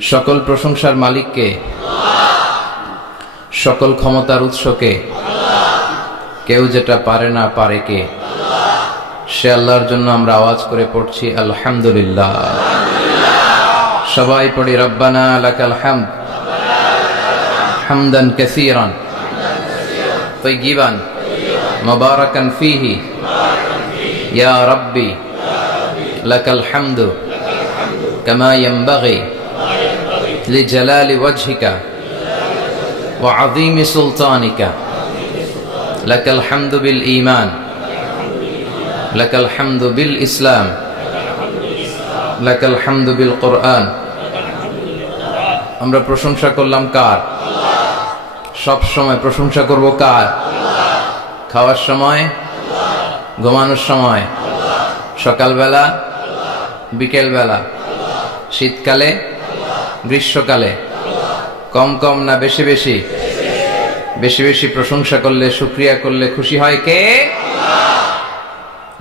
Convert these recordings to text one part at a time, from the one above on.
সকল প্রশংসার মালিককে, সকল ক্ষমতার উৎসকে, কেউ যেটা পারে না পারে কে, সে আল্লাহর জন্য আমরা আওয়াজ করে পড়ছি আলহামদুলিল্লাহ। সবাই পড়ি রব্বানা লাকাল হামদ হামদান কাসীরান তাইয়িবান মুবারাকান ফীহি ইয়া রাব্বি লাকাল হামদু কামা ইয়ানবাগি লিজালালি ওয়াজহিকা ওয়া আযীমি সুলতানিকা লাকাল হামদু বিল ঈমান লাকাল হামদু বিল ইসলাম লাকাল হামদু বিল কোরআন। আমরা প্রশংসা করলাম কার? সব সময় প্রশংসা করব কার? খাওয়ার সময়, ঘুমানোর সময়, সকালবেলা, বিকেলবেলা, শীতকালে, গ্রীষ্মকালে, কম কম না বেশি বেশি? বেশি বেশি প্রশংসা করলে, শুকরিয়া করলে খুশি হয় কে?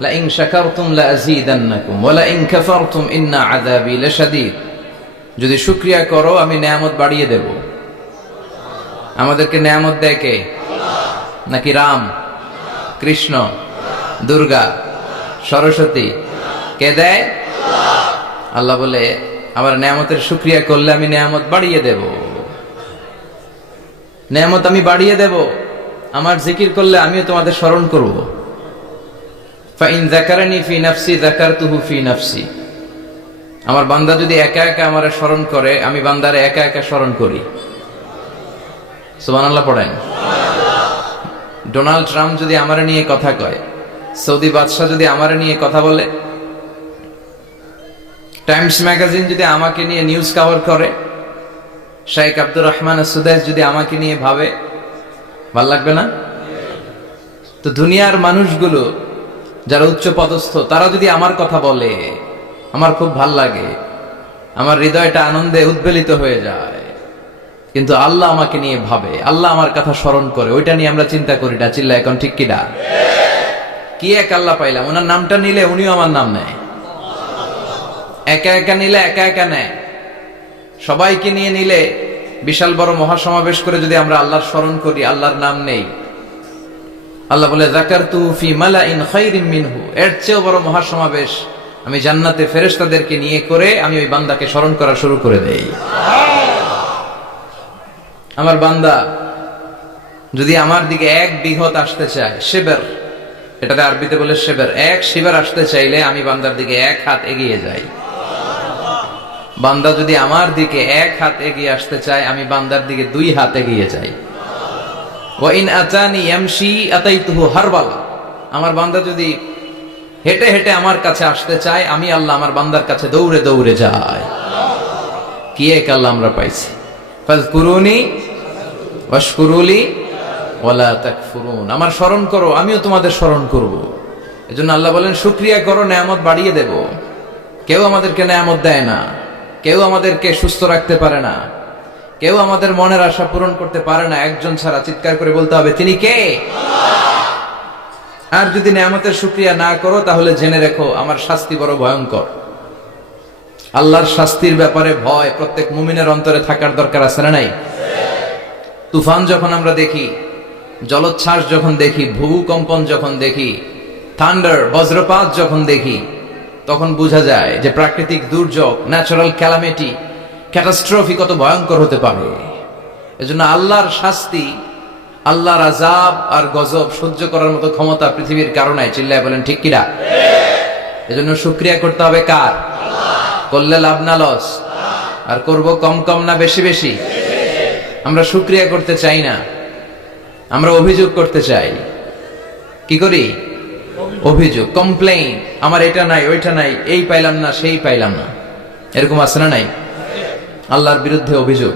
লা ইন শাকারতুম লা আযীদান্নাকুম ওয়া লা ইন কাফারতুম ইন্না আযাবি লাশাদীদ। যদি শুকরিয়া করো আমি নেয়ামত বাড়িয়ে দেব। আমাদেরকে নেয়ামত দেয় কে? নাকি রাম, কৃষ্ণ, দুর্গা, সরস্বতী? কে দেয়? আল্লাহ বলে আমার নেয়ামতের শুকরিয়া করলে আমি নেয়ামত বাড়িয়ে দেব। নেয়ামত আমি বাড়িয়ে দেব। আমার জিকির করলে আমিও তোমাদের স্মরণ করব। ফাইন যাকারানি ফি নাফসি যাকারতুহু ফি নাফসি। আমার বান্দা যদি একা একা আমারে স্মরণ করে, আমি বান্দারে একা একা স্মরণ করি। সুবহানাল্লাহ পড়েন। ডোনাল্ড ট্রাম্প যদি আমারে নিয়ে কথা কয়, সৌদি বাদশাহ যদি আমারে নিয়ে কথা বলে, টাইমস ম্যাগাজিন যদি আমাকে নিয়ে নিউজ কভার করে, শেখ আব্দুর রহমান সুদাইস যদি আমাকে নিয়ে ভাবে, ভাল লাগবে না? তো দুনিয়ার মানুষগুলো যারা উচ্চ পদস্থ, তারা যদি আমার কথা বলে, আমার খুব ভাল লাগে, আমার হৃদয়টা আনন্দে উদ্বেলিত হয়ে যায়। কিন্তু আল্লাহ আমাকে নিয়ে ভাবে, আল্লাহ আমার কথা স্মরণ করে, ওইটা নিয়ে আমরা চিন্তা করি না। চিল্লা এখন ঠিক কিনা? কি এক আল্লাহ পাইলাম, ওনার নামটা নিলে উনিও আমার নাম নেয়। একা একা নিলে একা একা নেয়, সবাইকে নিয়ে নিলে, বিশাল বড় মহাসমাবেশ করে যদি আমরা আল্লাহর স্মরণ করি, আল্লাহর নাম নেই, আল্লাহ বলে যাকারতুহু ফি মালাইন খায়রিন মিনহু। এর চেয়েও বড় মহাসমাবেশ আমি জান্নাতে ফেরেশতাদেরকে নিয়ে করে আমি ওই বান্দাকে স্মরণ করা শুরু করে দেই। আমার বান্দা যদি আমার দিকে এক বিঘত আসতে চায়, শিবর, এটাতে আরবিতে বলে শিবর, এক শিবর আসতে চাইলে আমি বান্দার দিকে এক হাত এগিয়ে যাই। বান্দা যদি আমার দিকে এক হাত এগিয়ে আসতে চায়, আমি বান্দার দিকে দুই হাত এগিয়ে যাই। ওয়া ইন আতানি ইয়ামশি আতাইতুহু হারবালা। আমার বান্দা যদি হেঁটে হেঁটে আমার কাছে আসতে চায়, আমি আল্লাহ আমার বান্দার কাছে দৌড়ে দৌড়ে যাই। কি এক আল্লাহ আমরা পাইছি। ফাযকুরুনি ওয়াশকুরুলি ওয়ালা তাকফুরুন। আমার স্মরণ করো, আমিও তোমাদের স্মরণ করব। এজন্য আল্লাহ বলেন শুকরিয়া করো, নেয়ামত বাড়িয়ে দেব। কেউ আমাদেরকে নেয়ামত দেয় না, কেউ আমাদেরকে সুস্থ রাখতে পারে না, কেউ আমাদের মনের আশা পূরণ করতে পারে না, একজন ছাড়া। চিৎকার করে বলতে হবে তিনি কে? আর যদি নেয়ামতের শুকরিয়া না করো, তাহলে জেনে রেখো আমার শাস্তি বড় ভয়ঙ্কর। আল্লাহর শাস্তির ব্যাপারে ভয় প্রত্যেক মুমিনের অন্তরে থাকার দরকার আছে না নাই? তুফান যখন আমরা দেখি, জলোচ্ছ্বাস যখন দেখি, ভূকম্পন যখন দেখি, থান্ডার, বজ্রপাত যখন দেখি, তখন বোঝা যায় যে প্রাকৃতিক দুর্যোগ, ন্যাচারাল ক্যালামিটি, ক্যাটাস্ট্রফি কত ভয়ঙ্কর হতে পারে। এজন্য আল্লাহর শাস্তি, আল্লাহর আযাব আর গজব সহ্য করার মতো ক্ষমতা পৃথিবীর কারণে। চিল্লায় বলেন ঠিক কিনা? এজন্য শুকরিয়া করতে হবে কার? করলে লাভ না লস? আর করব কম কম না বেশি বেশি? আমরা শুকরিয়া করতে চাই না, আমরা অভিযোগ করতে চাই। কি করি? অভিযোগ, কমপ্লেইন। আমার এটা নাই, ওইটা নাই, এই পাইলাম না, সেই পাইলাম না, এরকম আছে না নাই? আল্লাহর বিরুদ্ধে অভিযোগ।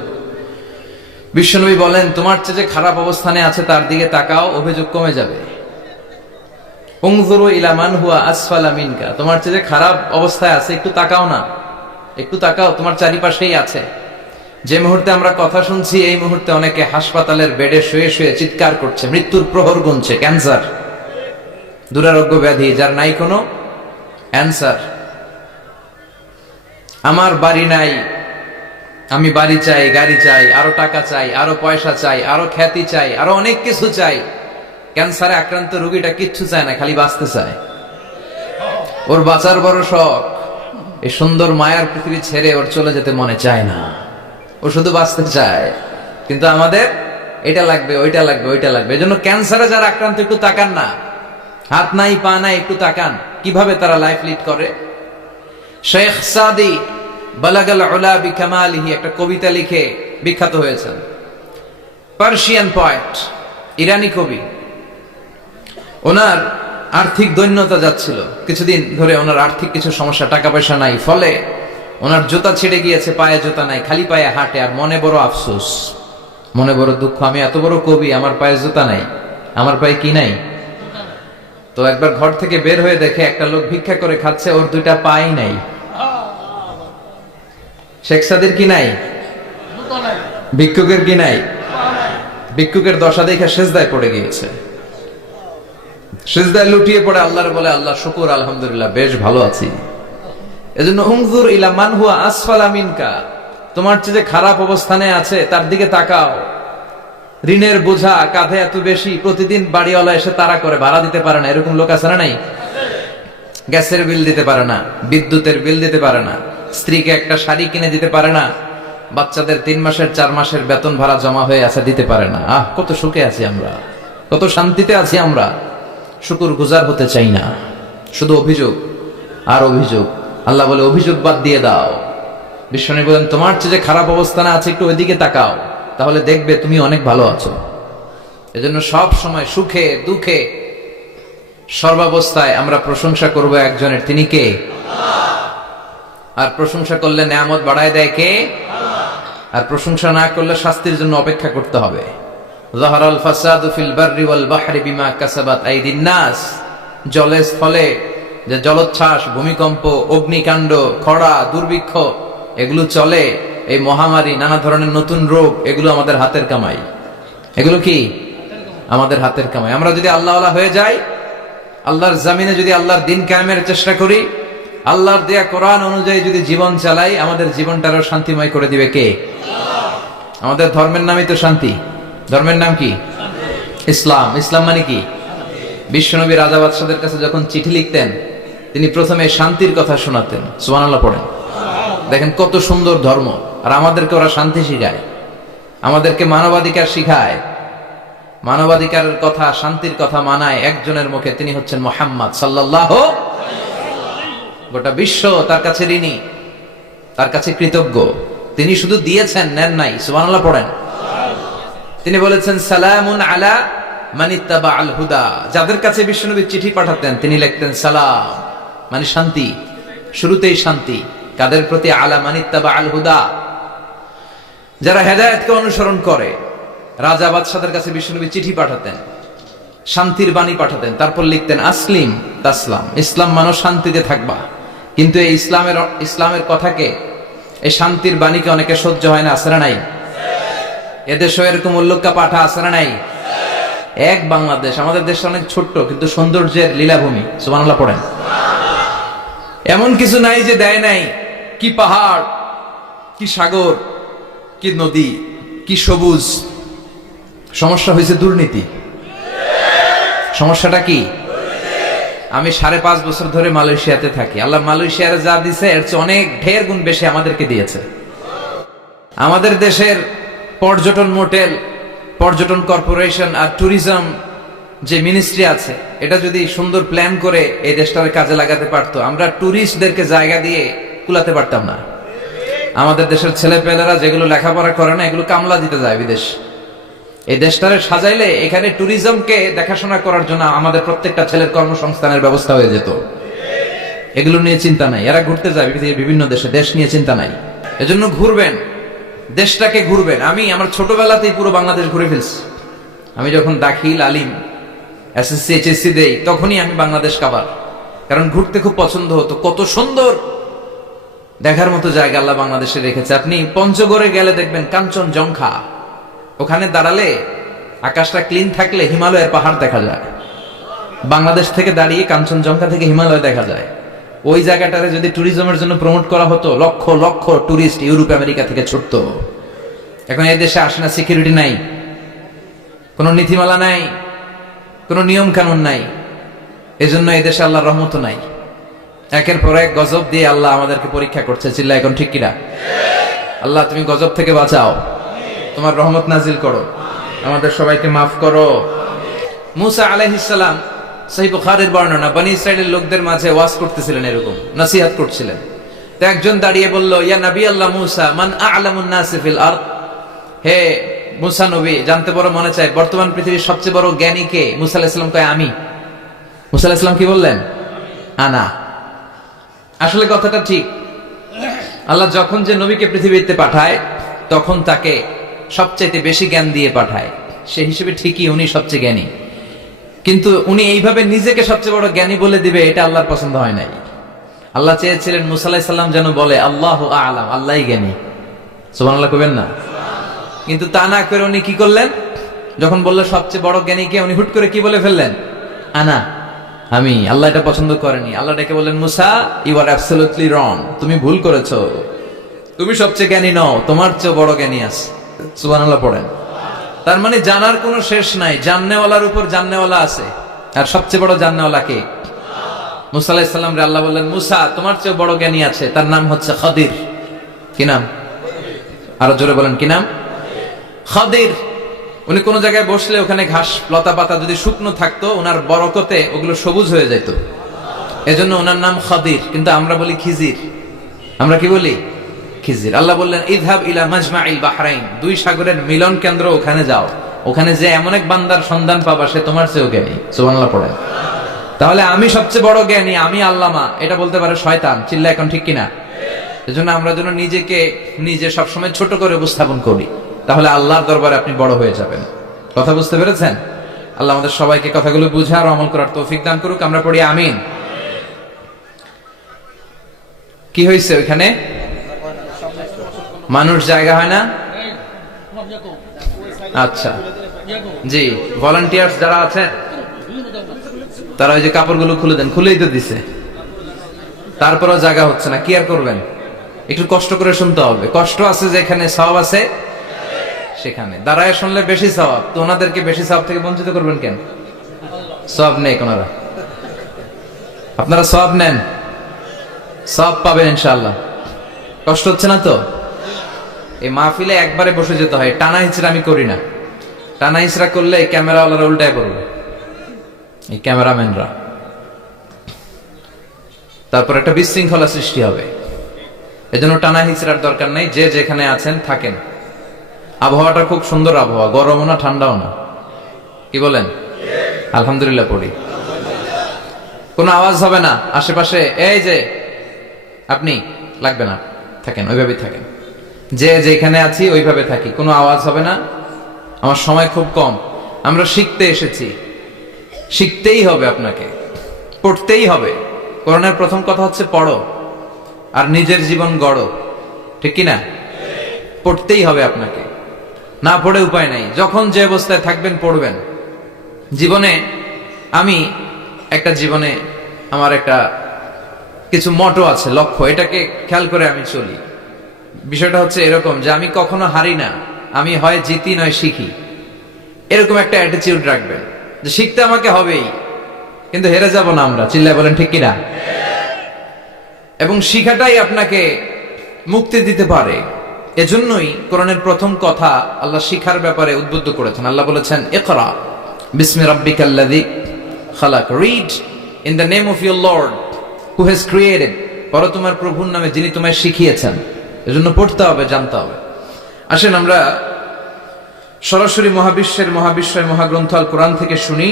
বিশ্বনবী বলেন তোমার চেয়ে যে খারাপ অবস্থানে আছে তার দিকে তাকাও, অভিযোগ কমে যাবে। উনজুরু ইলা মান হুয়া আসফালা মিনকা। তোমার চেয়ে যে খারাপ অবস্থায় আছে একটু তাকাও না, একটু তাকাও, তোমার চারিপাশেই আছে। যে মুহূর্তে আমরা কথা শুনছি, এই মুহূর্তে অনেকে হাসপাতালের বেডে শুয়ে শুয়ে চিৎকার করছে, মৃত্যুর প্রহর গুনছে। ক্যান্সার, দুরারোগ্য ব্যাধি যার নাই কোনো অ্যান্সার। আমার বাড়ি নাই, আমি বাড়ি চাই, গাড়ি চাই, আরো টাকা চাই, আরো পয়সা চাই, আরো খ্যাতি চাই, আরো অনেক কিছু চাই। ক্যান্সারে আক্রান্ত রোগীটা কিচ্ছু চায় না, খালি বাঁচতে চায়। ওর বাঁচার বড় শখ। এই সুন্দর মায়ার পৃথিবী ছেড়ে ওর চলে যেতে মনে চায় না, ও শুধু বাঁচতে চায়। কিন্তু আমাদের এটা লাগবে, ওইটা লাগবে, ওইটা লাগবে। এজন্য ক্যান্সারে যারা আক্রান্ত একটু তাকান না, হাত নাই পা নাই, একটু তাকান কিভাবে তারা লাইফ লিড করে। শেখ সাদি বালাগাল উলা বিকামালিহি একটা কবিতা লিখে বিখ্যাত হয়েছেন। পার্সিয়ান পয়েট, ইরানি কবি। ওনার আর্থিক দৈন্যতা যাচ্ছিল, কিছুদিন ধরে ওনার আর্থিক কিছু সমস্যা, টাকা পয়সা নাই, ফলে ওনার জুতা ছিঁড়ে গিয়েছে, পায়ে জুতা নাই, খালি পায়ে হাঁটে। আর মনে বড় আফসোস, মনে বড় দুঃখ, আমি এত বড় কবি, আমার পায়ে জুতা নাই, আমার পায়ে কি নাই। তো একবার ঘর থেকে বের হয়ে দেখে একটা লোক ভিক্ষা করে খাচ্ছে, ওর দুইটা পাই নাই। শেখ সাদির কি নাই? ভিক্ষুকের কি নাই? ভিক্ষুকের দশা দেখে সেজদায় পড়ে গিয়েছে, সেজদায় লুটিয়ে পড়ে আল্লাহর বলে, আল্লাহ শুকুর, আলহামদুলিল্লাহ, বেশ ভালো আছি। এজন্য উনজুর ইলা মান হুয়া আসফালা মিনকা, তোমার চেয়ে যে খারাপ অবস্থানে আছে তার দিকে তাকাও। ঋণের বোঝা কাঁধে এত বেশি, প্রতিদিন বাড়িওয়ালা এসে তাড়া করে, ভাড়া দিতে পারে না, এরকম লোক আছে না নাই? গ্যাসের বিল দিতে পারে না, বিদ্যুতের বিল দিতে পারে না, স্ত্রীকে একটা শাড়ি কিনে দিতে পারে না, বাচ্চাদের 3 মাসের 4 মাসের বেতন ভাড়া জমা হয়ে আছে, দিতে পারে না। কত সুখে আছি আমরা, কত শান্তিতে আছি আমরা, শুকুর গুজার হতে চাই না, শুধু অভিযোগ আর অভিযোগ। আল্লাহ বলে অভিযোগ বাদ দিয়ে দাও। বিশ্বনবী বলেন, তোমার চেয়ে যে খারাপ অবস্থানে আছে একটু ওইদিকে তাকাও, তাহলে দেখবে তুমি অনেক ভালো আছো। এজন্য সব সময় সুখে দুঃখে সর্বাবস্থায় আমরা প্রশংসা করব একজনের, তিনি কে? আর প্রশংসা করলে নেয়ামত বাড়ায় দেয় কে? আর প্রশংসা না করলে শাস্তির জন্য অপেক্ষা করতে হবে। যাহারাল ফাসাদু ফিল বাররি ওয়াল বাহরি বিমা কাসাবাত আইদিন নাস, জলে স্থলে যে জলোচ্ছ্বাস, ভূমিকম্প, অগ্নিকাণ্ড, খরা, দুর্ভিক্ষ এগুলো চলে, এই মহামারী, নানা ধরনের নতুন রোগ, এগুলো আমাদের হাতের কামাই। এগুলো কি আমাদের হাতের কামাই। আমরা যদি আল্লাহওয়ালা হয়ে যাই, আল্লাহর জমিনে যদি আল্লাহর দিন কায়েমের চেষ্টা করি, আল্লাহর দেয়া কোরআন অনুযায়ী যদি জীবন চালাই, আমাদের জীবনটারও শান্তিময় করে দিবে কে? আমাদের ধর্মের নামই তো শান্তি। ধর্মের নাম কি? ইসলাম। ইসলাম মানে কি? বিশ্বনবী রাজা বাদশাদের কাছে যখন চিঠি লিখতেন, তিনি প্রথমে শান্তির কথা শোনাতেন। সুবহানাল্লাহ পড়েন। দেখেন কত সুন্দর ধর্ম। আর আমাদেরকে ওরা শান্তি শিখায়, আমাদেরকে মানবাধিকার শিখায়, মানবাধিকারের কথা, শান্তির কথা মানায় একজনের মুখে, তিনি হচ্ছেন মুহাম্মদ সাল্লাল্লাহু। গোটা বিশ্ব তার কাছে ঋণী, তার কাছে কৃতজ্ঞ। তিনি শুধু দিয়েছেন, নেন নাই। সুবহানাল্লাহ পড়েন। তিনি বলেছেন, সালামুন আলা মানিত্তাবা আল হুদা। যাদের কাছে বিশ্বনবী চিঠি পাঠাতেন, তিনি লিখতেন সালাম, মানে শান্তি, শুরুতেই শান্তি। কাদের প্রতি? আলা মানিত্তাবা আল হুদা, যারা হেদায়েতকে অনুসরণ করে। রাজা বাদশাদের কাছে বিশ্বনবী চিঠি পাঠাতেন, শান্তির বাণী পাঠাতেন, তারপর লিখতেন আসলিম তাসলাম, ইসলাম মানো শান্তিতে থাকবা। কিন্তু এই ইসলামের কথাকে, এই শান্তির বাণীকে অনেকে সহ্য হয় না, আছে না নাই? এদেশেও এরকম উল্লুক্কা পাঠা আছে না নাই? এক বাংলাদেশ, আমাদের দেশটা অনেক ছোট্ট কিন্তু সৌন্দর্যের লীলাভূমি। সুবহানাল্লাহ পড়েন। এমন কিছু নাই যে দেয় নাই। কি পাহাড়, কি সাগর, কি নদী, কি সবুজ। সমস্যা হয়েছে দুর্নীতি। সমস্যাটা কি? আমি 5.5 বছর ধরে মালয়েশিয়াতে থাকি। আল্লাহ মালয়েশিয়ার যা দিছে এর চেয়ে অনেক ঢের গুণ বেশি আমাদেরকে দিয়েছে। আমাদের দেশের পর্যটন মোটেল, পর্যটন কর্পোরেশন আর ট্যুরিজম যে মিনিস্ট্রি আছে, এটা যদি সুন্দর প্ল্যান করে এই দেশটার কাজে লাগাতে পারতো, আমরা ট্যুরিস্টদেরকে জায়গা দিয়ে কুলাতে পারতাম না। আমাদের দেশের ছেলেপেলেরা যেগুলো লেখাপড়া করে না, এগুলো কামলা দিতে যায় বিদেশ। এই দেশটারে সাজাইলে এখানে ট্যুরিজমকে দেখাশোনা করার জন্য আমাদের প্রত্যেকটা ছেলের কর্মসংস্থানের ব্যবস্থা হয়ে যেত। এগুলো নিয়ে চিন্তা নাই। এরা ঘুরতে যায় বিভিন্ন দেশে, দেশ নিয়ে চিন্তা নাই। এজন্য ঘুরবেন, দেশটাকে ঘুরবেন। আমি আমার ছোটবেলাতেই পুরো বাংলাদেশ ঘুরে ফেলছি। আমি যখন দাখিল, আলিম, এসএসসি, এইচএসসি দেই, তখনই আমি বাংলাদেশ কাবার, কারণ ঘুরতে খুব পছন্দ হতো। কত সুন্দর দেখার মতো জায়গা আল্লাহ বাংলাদেশে রেখেছে। আপনি পঞ্চগড়ে গেলে দেখবেন কাঞ্চনজঙ্ঘা, ওখানে দাঁড়ালে আকাশটা ক্লিন থাকলে হিমালয়ের পাহাড় দেখা যায়। বাংলাদেশ থেকে দাঁড়িয়ে কাঞ্চনজঙ্ঘা থেকে হিমালয় দেখা যায়। ওই জায়গাটারে যদি ট্যুরিজমের জন্য প্রমোট করা হতো, lakh lakh tourist Europe America থেকে ছুটতো। এখন এই দেশে আসে না, সিকিউরিটি নাই, কোনো নীতিমালা নাই, কোনো নিয়ম কানুন নাই, এজন্য এই দেশে আল্লাহর রহমত নাই। একের পর এক গজব দিয়ে আল্লাহ আমাদেরকে পরীক্ষা করছে। চিল্লা এখন ঠিক কিনা? আল্লাহ তুমি গজব থেকে বাঁচাও, তোমার রহমত নাজিল করো, আমাদের সবাইকে মাফ করো। মুসা আলাইহিস সালাম, সহিহ বুখারীর বর্ণনা, বনি ইসরাইলের লোকদের মাঝে ওয়াজ করতেছিলেন, এরকম নসিহত করছিলেন। তো একজন দাঁড়িয়ে বলল, ইয়া নবী আল্লাহ মুসা, মান আ'লামুন নাসি ফিল আরদ। হে মুসা নবী, জানতে বড় মনে চায় বর্তমান পৃথিবীর সবচেয়ে বড় জ্ঞানী কে? মুসা আলাইহিস সালাম কয় আমি। মুসা আলাইহিস সালাম কি বললেন? আনা। আসলে কথাটা ঠিক। আল্লাহ যখন যে নবীকে পৃথিবীতে পাঠায় তখন তাকে সবচাইতে বেশি জ্ঞান দিয়ে পাঠায়, সে হিসেবে ঠিকই উনি সবচেয়ে জ্ঞানী, কিন্তু উনি এইভাবে নিজেকে সবচেয়ে বড় জ্ঞানী বলে দিবে, এটা আল্লাহর পছন্দ হয় নাই। আল্লাহ চেয়েছিলেন মুসা আলাইহিস সালাম যেন বলে আল্লাহু আ'লাম, আল্লাহই জ্ঞানী। সুবহানাল্লাহ কইবেন না? কিন্তু তা না করে উনি কি করলেন? যখন বললো সবচেয়ে বড় জ্ঞানী কে, উনি হুট করে কি বলে ফেললেন? আনা, আমি। আল্লাহ এটা পছন্দ করেনি। আল্লাহ ডেকে বললেন, মুসা ইউ আর অ্যাবসলিউটলি রং, তুমি ভুল করেছো, তুমি সবচেয়ে জ্ঞানী নও, তোমার চেয়ে বড় জ্ঞানী আছে। সুবহানাল্লাহ পড়েন। তার মানে জানার কোনো শেষ নাই, জাননেওয়ালার উপর জাননেওয়ালা আছে। আর সবচেয়ে বড় জাননেওয়ালা কে? মুসা আলাইহিস সালাম রে আল্লাহ বললেন, মুসা তোমার চেয়ে বড় জ্ঞানী আছে, তার নাম হচ্ছে খাদির। কি নাম? আরো জোরে বলেন, কি নাম? খাদির। উনি কোন জায়গায় বসলে ওখানে ঘাস লতা পাতা যদি শুকনো থাকতো, ওনার বরকতে ওগুলো সবুজ হয়ে যেত, এজন্য ওনার নাম খাদির। কিন্তু আমরা বলি খিজির। আমরা কি বলি? খিজির। আল্লাহ বললেন, ইযহাব ইলা মাজমাইল বাহরাইন, দুই সাগরের মিলন কেন্দ্র, ওখানে যাও, ওখানে যে এমন এক বান্দার সন্ধান পাবা সে তোমার চেয়েও জ্ঞানী। সুবহানাল্লাহ পড়েন। তাহলে আমি সবচেয়ে বড় জ্ঞানী, আমি আল্লামা, এটা বলতে পারে শয়তান। চিল্লা এখন ঠিক কিনা? এজন্য আমরা যেন নিজেকে নিজে সবসময় ছোট করে উপস্থাপন করি, তাহলে আল্লাহর দরবারে আপনি বড় হয়ে যাবেন। কথা বুঝতে পেরেছেন? আল্লাহ আমাদের সবাইকে কথাগুলো বুঝার আমল করার তৌফিক দান করুক। আমরা পড়ি আমিন। কি হয়েছে ওইখানে? মানুষ জায়গা হয় না? আচ্ছা জি, ভলান্টিয়ার্স যারা আছেন তারা ওই যে কাপড়গুলো খুলে দেন। খুলেই তো দিছে, তারপরেও জায়গা হচ্ছে না। কি আর করবেন? একটু কষ্ট করে শুনতে হবে। কষ্ট আছে যেখানে, সওয়াব আছে সেখানে। দাঁড়ায় শুনলে বেশি সওয়াব, তো ওনাদেরকে বেশি সওয়াব থেকে বঞ্চিত করবেন কেন? সওয়াব নেই ওনারা, আপনারা সওয়াব নেন, সওয়াব পাবেন ইনশাআল্লাহ। কষ্ট হচ্ছে না তো? এই মাহফিলে একবারে বসে যেতে হয়, টানা হিচড়া আমি করি না। টানা হিচড়া করলে ক্যামেরাওয়ালারা উল্টায় পড়বে, এই ক্যামেরাম্যানরা, তারপর একটা বিশৃঙ্খলা সৃষ্টি হবে। এজন্য টানা হিচড়ার দরকার নেই। যে যেখানে আছেন থাকেন। আবহাওয়াটা খুব সুন্দর আবহাওয়া, গরমও না ঠান্ডাও না। কি বলেন? আলহামদুলিল্লাহ পড়ি। কোনো আওয়াজ হবে না আশেপাশে, এই যে আপনি লাগবে না, থাকেন ওইভাবেই থাকেন। যে যেখানে আছি ওইভাবে থাকি, কোনো আওয়াজ হবে না। আমার সময় খুব কম, আমরা শিখতে এসেছি, শিখতেই হবে, আপনাকে পড়তেই হবে। কোরআনের প্রথম কথা হচ্ছে পড়ো আর নিজের জীবন গড়ো, ঠিক কিনা? পড়তেই হবে আপনাকে, না পড়ে উপায় নাই। যখন যে অবস্থায় থাকবেন পড়বেন। জীবনে আমি আমার একটা কিছু মটো আছে, লক্ষ্য, এটাকে খেয়াল করে আমি চলি। বিষয়টা হচ্ছে এরকম যে আমি কখনো হারি না, আমি হয় জিতি নয় শিখি, এরকম একটা অ্যাটিটিউড রাখবেন যে শিখতে আমাকে হবেই, কিন্তু হেরে যাব না আমরা। চিল্লায় বলেন ঠিক কিনা? এবং শিখাটাই আপনাকে মুক্তি দিতে পারে। এজন্যই কোরআনের প্রথম কথা আল্লাহ শিখার ব্যাপারে উদ্বুদ্ধ করেছেন। আল্লাহ বলেছেন, ইকরা বিসমি রাব্বিকাল্লাযী খালাক, read in the name of your lord who has created, পড়ো তোমার প্রভুর নামে যিনি তোমায় শিখিয়েছেন। এজন্য পড়তে হবে, জানতে হবে। আসেন আমরা সরাসরি মহাবিশ্বের মহাগ্রন্থ আল কোরআন থেকে শুনি।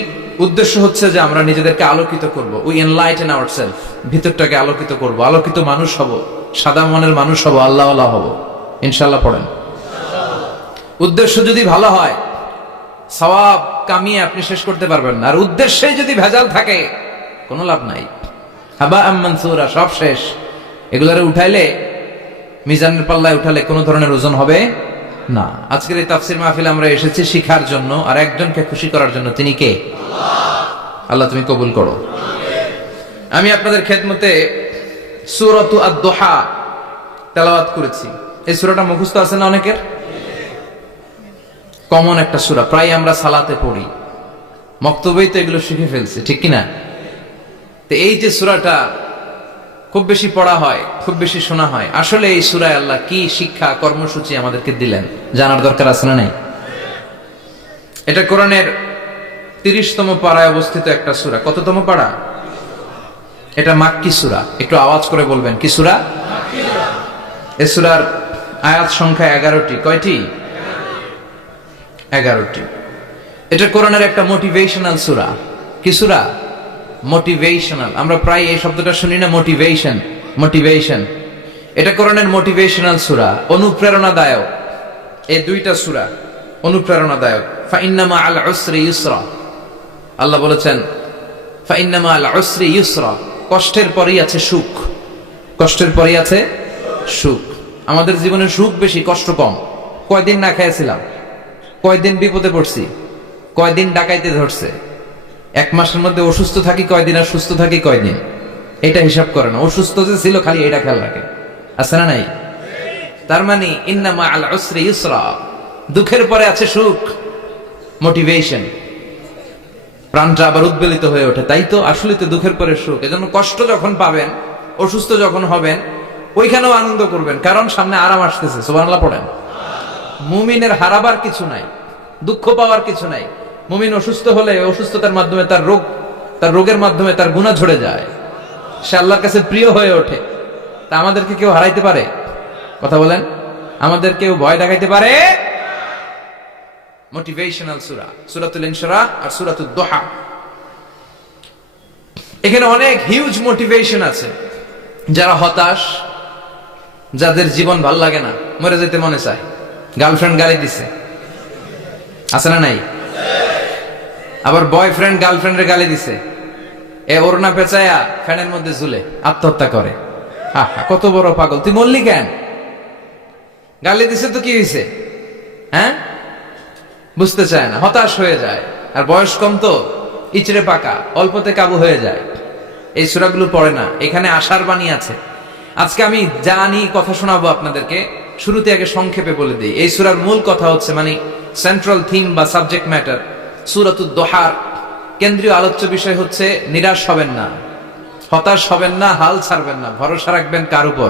উদ্দেশ্য হচ্ছে যে আমরা নিজেদেরকে আলোকিত করব, উই এনলাইটেন আওয়ারসেলফ, ভিতরটাকে আলোকিত করব, আলোকিত মানুষ হব, সাদা মনের মানুষ হব, আল্লাহওয়ালা হব ইনশাআল্লাহ। পড়েন। উদ্দেশ্য যদি ভালো হয়, সওয়াব কামিয়ে আপনি শেষ করতে পারবেন না। আর উদ্দেশ্যে যদি ভেজাল থাকে, কোনো লাভ নাই। হাবা মানসুরা, সব শেষ। এগুলারে উঠাইলে, মিজানের পাল্লায় উঠালে কোনো ধরনের ওজন হবে না। আজকের এই তাফসীর মাহফিলে আমরা এসেছি শিখার জন্য আর একজনকে খুশি করার জন্য। তিনি কে? আল্লাহ তুমি কবুল করো। আমি আপনাদের খেদমতে সূরাতু আদ-দুহা তেলাওয়াত করেছি। এই সূরাটা মুখস্থ আছে না অনেকের? কমন একটা সূরা, প্রায় আমরা সালাতে পড়ি, মক্তবেই তো এগুলো শিখে ফেলছি, ঠিক কিনা? তো এই যে সূরাটা খুব বেশি পড়া হয়, খুব বেশি শোনা হয়, আসলে এই সূরায় আল্লাহ কি শিক্ষা কর্মসূচি আমাদেরকে দিলেন জানার দরকার আছে না নাই? এটা কোরআনের 30তম পারায় অবস্থিত একটা সূরা। কততম পারা? এটা মাক্কি সূরা। একটু আওয়াজ করে বলবেন, কি সূরা? এই সূরার আয়াত সংখ্যা 11টি। কয়টি? 11টি। এটা কোরআনের একটা মোটিভেশনাল সূরা। কি সূরা? মোটিভেশনাল। আমরা প্রায় এই শব্দটা শুনি না, মোটিভেশন, মোটিভেশন। এটা কোরআনের মোটিভেশনাল সূরা, অনুপ্রেরণাদায়ক। এই দুইটা সূরা অনুপ্রেরণাদায়ক। ফাইন্না মাআল উসরি ইউসরা, আল্লাহ বলেছেন ফাইন্না মাআল উসরি ইউসরা, কষ্টের পরেই আছে সুখ, কষ্টের পরেই আছে সুখ। আমাদের জীবনে সুখ বেশি, কষ্ট কম। কয়দিন না খেয়েছিলাম, কয়দিন বিপদে পড়ছি, কয়দিন ডাকাইতে ধরছে, এক মাসের মধ্যে অসুস্থ থাকি কয়দিন আর সুস্থ থাকি কয়দিন, এটা হিসাব করে না। অসুস্থ যে ছিল খালি এটা খেয়াল রাখে, আছে না নাই? তার মানে ইন্না মাআল উসরি ইউসরা, দুঃখের পরে আছে সুখ, মোটিভেশন। প্রাণটা আবার উদ্বেলিত হয়ে ওঠে, তাই তো আসলে তো দুঃখের পরে সুখ। এজন্য কষ্ট যখন পাবেন, অসুস্থ যখন হবেন, ওইখানেও আনন্দ করবেন, কারণ সামনে আরাম আসতেছে। সুবহানাল্লাহ পড়েন। মুমিনের হারাবার কিছু নাই, দুঃখ পাওয়ার কিছু নাই। মুমিন অসুস্থ হলে অসুস্থতার মাধ্যমে তার রোগের মাধ্যমে তার গুনাহ ঝরে যায়, সে আল্লাহর কাছে প্রিয় হয়ে ওঠে। তা আমাদেরকে কেউ হারাইতে পারে? কথা বলেন, আমাদের কেউ ভয় দেখাইতে পারে? মোটিভেশনাল সূরা, সূরাতুল ইনশিরাহ আর সূরাতুদ দুহা। এখানে অনেক হিউজ মোটিভেশন আছে। যারা হতাশ, যাদের জীবন ভাল লাগে না, মরে যেতে মনে চায়, গার্লফ্রেন্ড গালি দিছে, আছে না নাই? আবার বয়ফ্রেন্ড গার্লফ্রেন্ডের গালি দিছে, এ ওড়না পেঁচায়া ফ্যানের মধ্যে ঝুলে আত্মহত্যা করে। কত বড় পাগল, তুই মরলি কেন? গালি দিছে তো কি হয়েছে? হ্যাঁ, বুঝতে চায় না, হতাশ হয়ে যায়। আর বয়স কম তো, ইচড়ে পাকা, অল্পতে কাবু হয়ে যায়। এই সূরাগুলো পড়ে না। এখানে আশার বাণী আছে। আজকে আমি জানি কথা শোনাবো আপনাদেরকে, শুরুতে আগে সংক্ষেপে বলে দিই। এই সূরার মূল কথা হচ্ছে, মানে সেন্ট্রাল থিম বা সাবজেক্ট ম্যাটার, সূরাতুদ দুহার কেন্দ্রীয় আলোচ্য বিষয় হচ্ছে নিরাশ হবেন না, হতাশ হবেন না, হাল ছাড়বেন না। ভরসা রাখবেন কার উপর?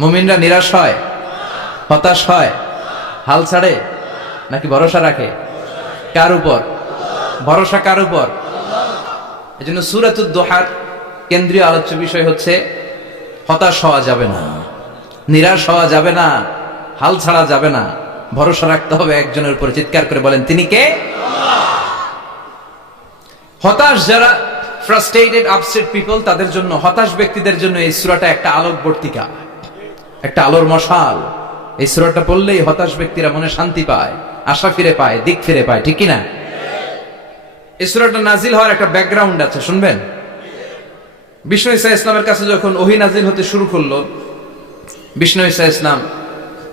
মুমিনরা নিরাশ হয়, হতাশ হয়, হাল ছাড়ে নাকি ভরসা রাখে? কার উপর? ভরসা কার উপর? এজন্য সূরাতুদ দুহার কেন্দ্রীয় আলোচ্য বিষয় হচ্ছে হতাশ হওয়া যাবে না, নিরাশ হওয়া যাবে না, হাল ছাড়া যাবে না, ভরসা রাখতে হবে একজনের উপর। চিৎকার করে বলেন, তিনি কে? হতাশ যারা, ফ্রাস্ট্রেটেড আপসেট পিপল, তাদের জন্য, হতাশ ব্যক্তিদের জন্য এই সূরাটা একটা আলোকবর্তিকা, একটা আলোর মশাল। এই সূরাটা পড়লেই হতাশ ব্যক্তিরা মনে শান্তি পায়, আশা ফিরে পায়, দিক ফিরে পায়, ঠিক কিনা? এই সূরাটা নাজিল হওয়ার একটা ব্যাকগ্রাউন্ড আছে, শুনবেন। বিষ্ণু ঈসা ইসলামের কাছে যখন ওহী নাজিল হতে শুরু করলো, বিষ্ণু ঈসা ইসলাম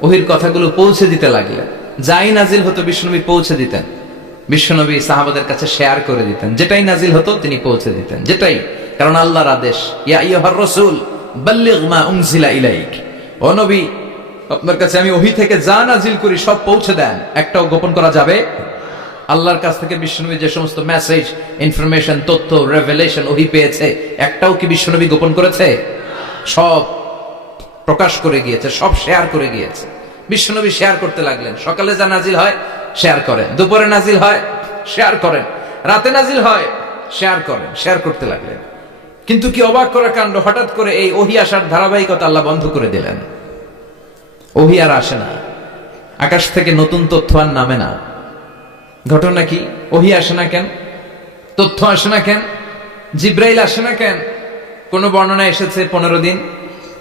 ওহীর কথাগুলো পৌঁছে দিতে লাগলেন। যাই নাজিল হতো বিষ্ণুনবী পৌঁছে দিতেন। বিশ্বনবী সাহাবাদের কাছে শেয়ার করে দিতেন, যেটাই নাজিল হতো তিনি পৌঁছে দিতেন, যেটাই, কারণ আল্লাহর আদেশ, ইয়া আইয়ুহার রাসূল বাল্লিগ মা উনজিলা ইলাইক, ও নবী আপনার কাছে আমি ওহী থেকে যা নাজিল করি সব পৌঁছে দেন, একটাও গোপন করা যাবে? আল্লাহর কাছ থেকে বিশ্বনবী যে সমস্ত মেসেজ, ইনফরমেশন, তথ্য, রেভেলেশন ওহী পেয়েছে, একটাও কি বিশ্বনবী গোপন করেছে? সব প্রকাশ করে গিয়েছে, সব শেয়ার করে গিয়েছে। বিশ্বনবী শেয়ার করতে লাগলেন। সকালে যা নাজিল হয় শেয়ার করেন, দুপুরে নাজিল হয় শেয়ার করেন, রাতে নাজিল হয় শেয়ার করেন, শেয়ার করতে লাগলেন। কিন্তু কি অবাক করা কাণ্ড, হঠাৎ করে এই ওহী আসার ধারাবাহিকতা আল্লাহ বন্ধ করে দিলেন। ওহী আর আসে না, আকাশ থেকে নতুন তথ্য আর নামে না। ঘটনা কি? ওহী আসে না কেন? তথ্য আসে না কেন? জিব্রাইল আসে না কেন? কোন বর্ণনা এসেছে 15 দিন,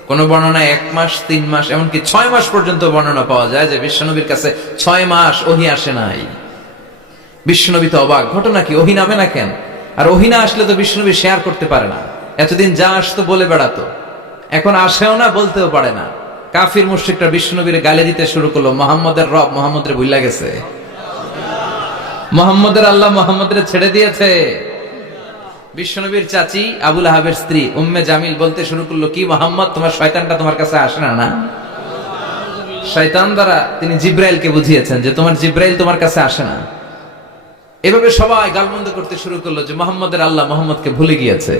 কোন বর্ণনায় 1 মাস, 3 মাস, এমনকি 6 মাস পর্যন্ত বর্ণনা পাওয়া যায় যে বিশ্বনবীর কাছে 6 মাস ওহী আসে নাই। বিশ্বনবী তো অবাক, ঘটনা কি? ওহী নামে না কেন? আর ওহী না আসলে তো বিশ্বনবী শেয়ার করতে পারে না। এতদিন যা আসতো বলে বেড়াতো, এখন আসেও না, বলতেও পারে না। কাফির মুশরিকরা বিশ্বনবীর গালি দিতে শুরু করলো, মুহাম্মদের রব মুহাম্মদের ভুইলা গেছে, মুহাম্মদের আল্লাহ মুহাম্মদের ছেড়ে দিয়েছে। বিশ্বনবীর চাচি আবুল আহাবের স্ত্রী উম্মে জামিল বলতে শুরু করলো, কি মোহাম্মদ, তোমার শয়তানটা তোমার কাছে আসে না? না, শয়তান দ্বারা তিনি জিব্রাইলকে বুঝিয়েছেন যে তোমার জিব্রাইল তোমার কাছে আসে না। এভাবে সবাই গালমন্দ করতে শুরু করলো যে মোহাম্মদের আল্লাহ মোহাম্মদকে ভুলে গিয়েছে।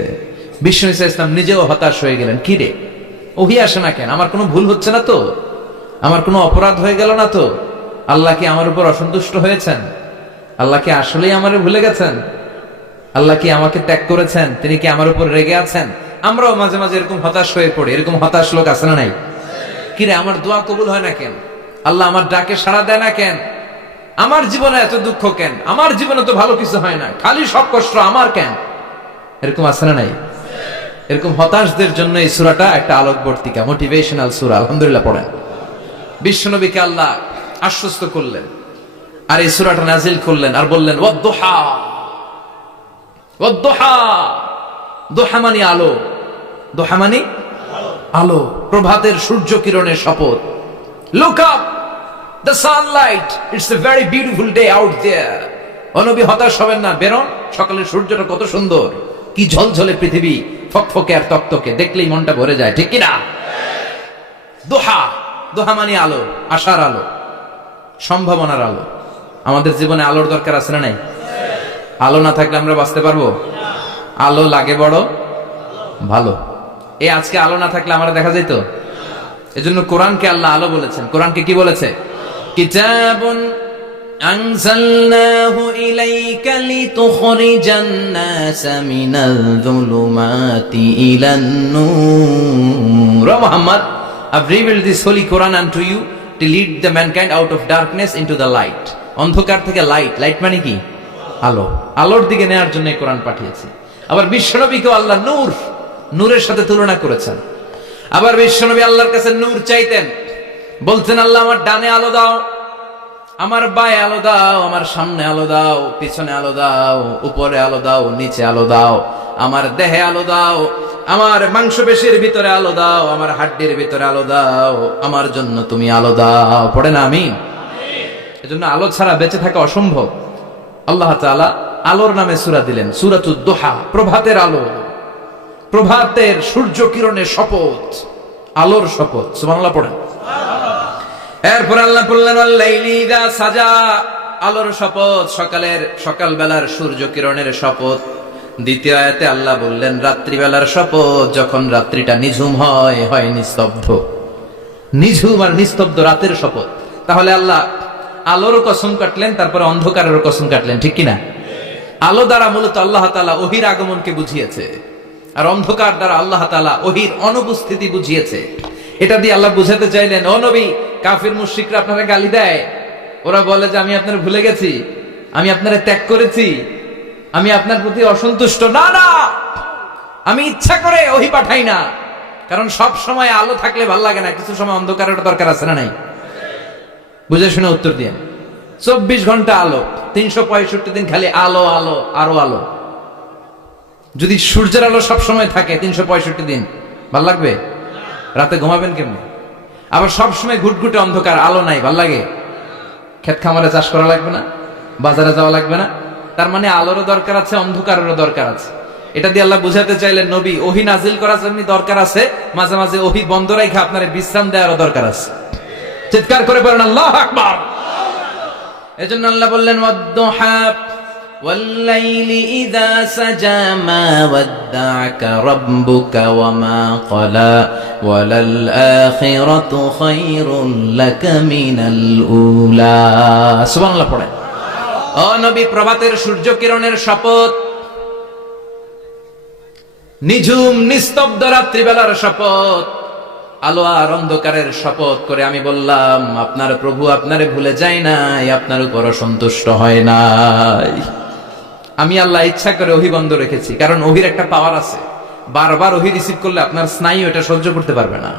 বিশ্ব নবী সাল্লাল্লাহু আলাইহি ওয়াসাল্লাম নিজেও হতাশ হয়ে গেলেন, কি রে ওহী আসে না কেন? আমার কোনো ভুল হচ্ছে না তো? আমার কোনো অপরাধ হয়ে গেল না তো? আল্লাহ কি আমার উপর অসন্তুষ্ট হয়েছেন? আল্লাহ কি আসলেই আমারে ভুলে গেছেন? আল্লাহ কি আমাকে ত্যাগ করেছেন? তিনি কি আমার উপর রেগে আছেন? আমরাও মাঝে মাঝে এরকম হতাশ হয়ে পড়ি। এরকম হতাশ লোক আছে না নাই? কিরে আমার দোয়া কবুল হয় না কেন? আল্লাহ আমার ডাকে সাড়া দেয় না কেন? আমার জীবনে এত দুঃখ কেন? আমার জীবনে তো ভালো কিছু হয় না, খালি সব কষ্ট আমার কেন? এরকম আছে না নাই? এরকম হতাশদের জন্য এই সূরাটা একটা আলোকবর্তিকা, মোটিভেশনাল সূরা। আলহামদুলিল্লাহ পড়েন। বিশ্বনবীকে আল্লাহ আশ্বস্ত করলেন আর এই সূরাটা নাজিল করলেন আর বললেন ওয়াদ-দুহা। ওয়াদ-দুহা, দুহা মানে আলো, দুহা মানে আলো, প্রভাতের সূর্য কিরণের শপথ। Look up, the sunlight, it's a very beautiful day out there. ও নবী হতাশ হবেন না, বেরোন, সকালের সূর্যটা কত সুন্দর, কি ঝলঝলে পৃথিবী, ফকফকে আর তকতকে, দেখলেই মনটা ভরে যায়, ঠিক কি না? দুহা, দুহা মানে আলো, আশার আলো, সম্ভাবনার আলো। আমাদের জীবনে আলোর দরকার আছে না নাই? আলো না থাকলে আমরা বাঁচতে পারবো? আলো লাগে বড় ভালো। এই আজকে আলো না থাকলে আমরা দেখা যেত? এজন্য কোরআনকে আল্লাহ আলো বলেছেন। কোরআনকে কি বলেছে? কিতাবুন আনজালনাহু ইলাইকা লিতুখরিজান নাসা মিনাল যুলুমাতি ইলান নূর। ও Muhammad, I've revealed this holy Quran unto you to lead the mankind out of darkness into the light. অন্ধকার থেকে লাইট, লাইট মানে কি? আলো, আলোর দিকে নেয়ার জন্য এই কোরআন পাঠিয়েছি। আবার বিশ্বনবীকেও আল্লাহ নূর, নূরের সাথে তুলনা করেছেন। আবার বিশ্বনবী আল্লাহর কাছে নূর চাইতেন, বলতেন আল্লাহ আমার ডানে আলো দাও, আমার বায়ে আলো দাও, আমার সামনে আলো দাও, পিছনে আলো দাও, উপরে আলো দাও, নিচে আলো দাও, আমার দেহে আলো দাও, আমার মাংসপেশির ভিতরে আলো দাও, আমার হাড্ডির ভিতরে আলো দাও, আমার জন্য তুমি আলো দাও। পড়ে না আমিন? এজন্য আলো ছাড়া বেঁচে থাকা অসম্ভব। আল্লাহ তাআলা আলোর নামে সূরা দিলেন, সূরাতুদ দুহা, প্রভাতের আলো, প্রভাতের সূর্য কিরণের শপথ, আলোর শপথ। সুবহানাল্লাহ পড়েন। এরপর আল্লাহ বললেন ওয়াল-লাইলি ইযা সাজা, আলোর শপথ, সকালের সকালবেলার সূর্য কিরণের শপথ। দ্বিতীয় আয়াতে আল্লাহ বললেন রাত্রিবেলার শপথ, যখন রাত্রিটা নিঝুম হয়, হয় নিস্তব্ধ, নিঝুম আর নিস্তব্ধ রাতের শপথ। তাহলে আল্লাহ আলোর কসম কাটলেন, তারপরে অন্ধকারের কসম কাটলেন, ঠিক কিনা? আলো দ্বারা মূলত আল্লাহ তাআলা ওহীর আগমনকে বুঝিয়েছে, আর অন্ধকার দ্বারা আল্লাহ তাআলা ওহীর অনুপস্থিতি বুঝিয়েছে। এটা দিয়ে আল্লাহ বুঝাতে চাইলেন, ও নবী, কাফির মুশরিকরা আপনারা গালি দেয়, ওরা বলে যে আমি আপনার ভুলে গেছি, আমি আপনারে ত্যাগ করেছি, আমি আপনার প্রতি অসন্তুষ্ট। না না, আমি ইচ্ছা করে ওহী পাঠাই না, কারণ সব সময় আলো থাকলে ভাল লাগে না, কিছু সময় অন্ধকারের দরকার আছে না নাই? বুঝে শুনে উত্তর দিয়ে। 24 ঘন্টা আলো, 365 দিন খালি আলো আলো আরো আলো। যদি সূর্যের আলো সব সময় থাকে 365 দিন, ভাল লাগবে? রাতে ঘুমাবেন কেমনে? আবার সব সময় ঘুটঘুটে অন্ধকার, আলো নাই, ভাল লাগে? ক্ষেত খামারে চাষ করা লাগবে না, বাজারে যাওয়া লাগবে না। তার মানে আলোরও দরকার আছে, অন্ধকারেরও দরকার আছে। এটা দিয়ে আল্লাহ বুঝাতে চাইলেন, নবী, ওহী নাজিল করার জন্য দরকার আছে, মাঝে মাঝে ওহী বন্ধ রাখা আপনার বিশ্রাম দেওয়ারও দরকার আছে। চিৎকার করে বলেন আল্লাহু আকবার। এজন্য আল্লাহ বললেন ওয়াদ-দুহা ওয়াল-লাইলি ইযা সাজা মা ওয়াদ্দা'আকা রাব্বুকা ওয়া মা ক্বালা ওয়ালাল আখিরাতু খায়রুল লাকা মিনাল উলা। সুবহানাল্লাহ পড়েন। ও নবী, প্রভাতের সূর্য কিরণের শপথ, নিঝুম নিস্তব্ধ রাত্রিবেলার শপথ, আলো আর অন্ধকারের শপথ করে আমি বললাম আপনার প্রভু আপনারে ভুলে যায় নাই, আপনার উপর সন্তুষ্ট হয় নাই। আমি আল্লাহ ইচ্ছা করে ওহী বন্ধ রেখেছি, কারণ ওহীর একটা পাওয়ার আছে, বারবার ওহী রিসিভ করলে আপনার স্নায়ু এটা সহ্য করতে পারবে না,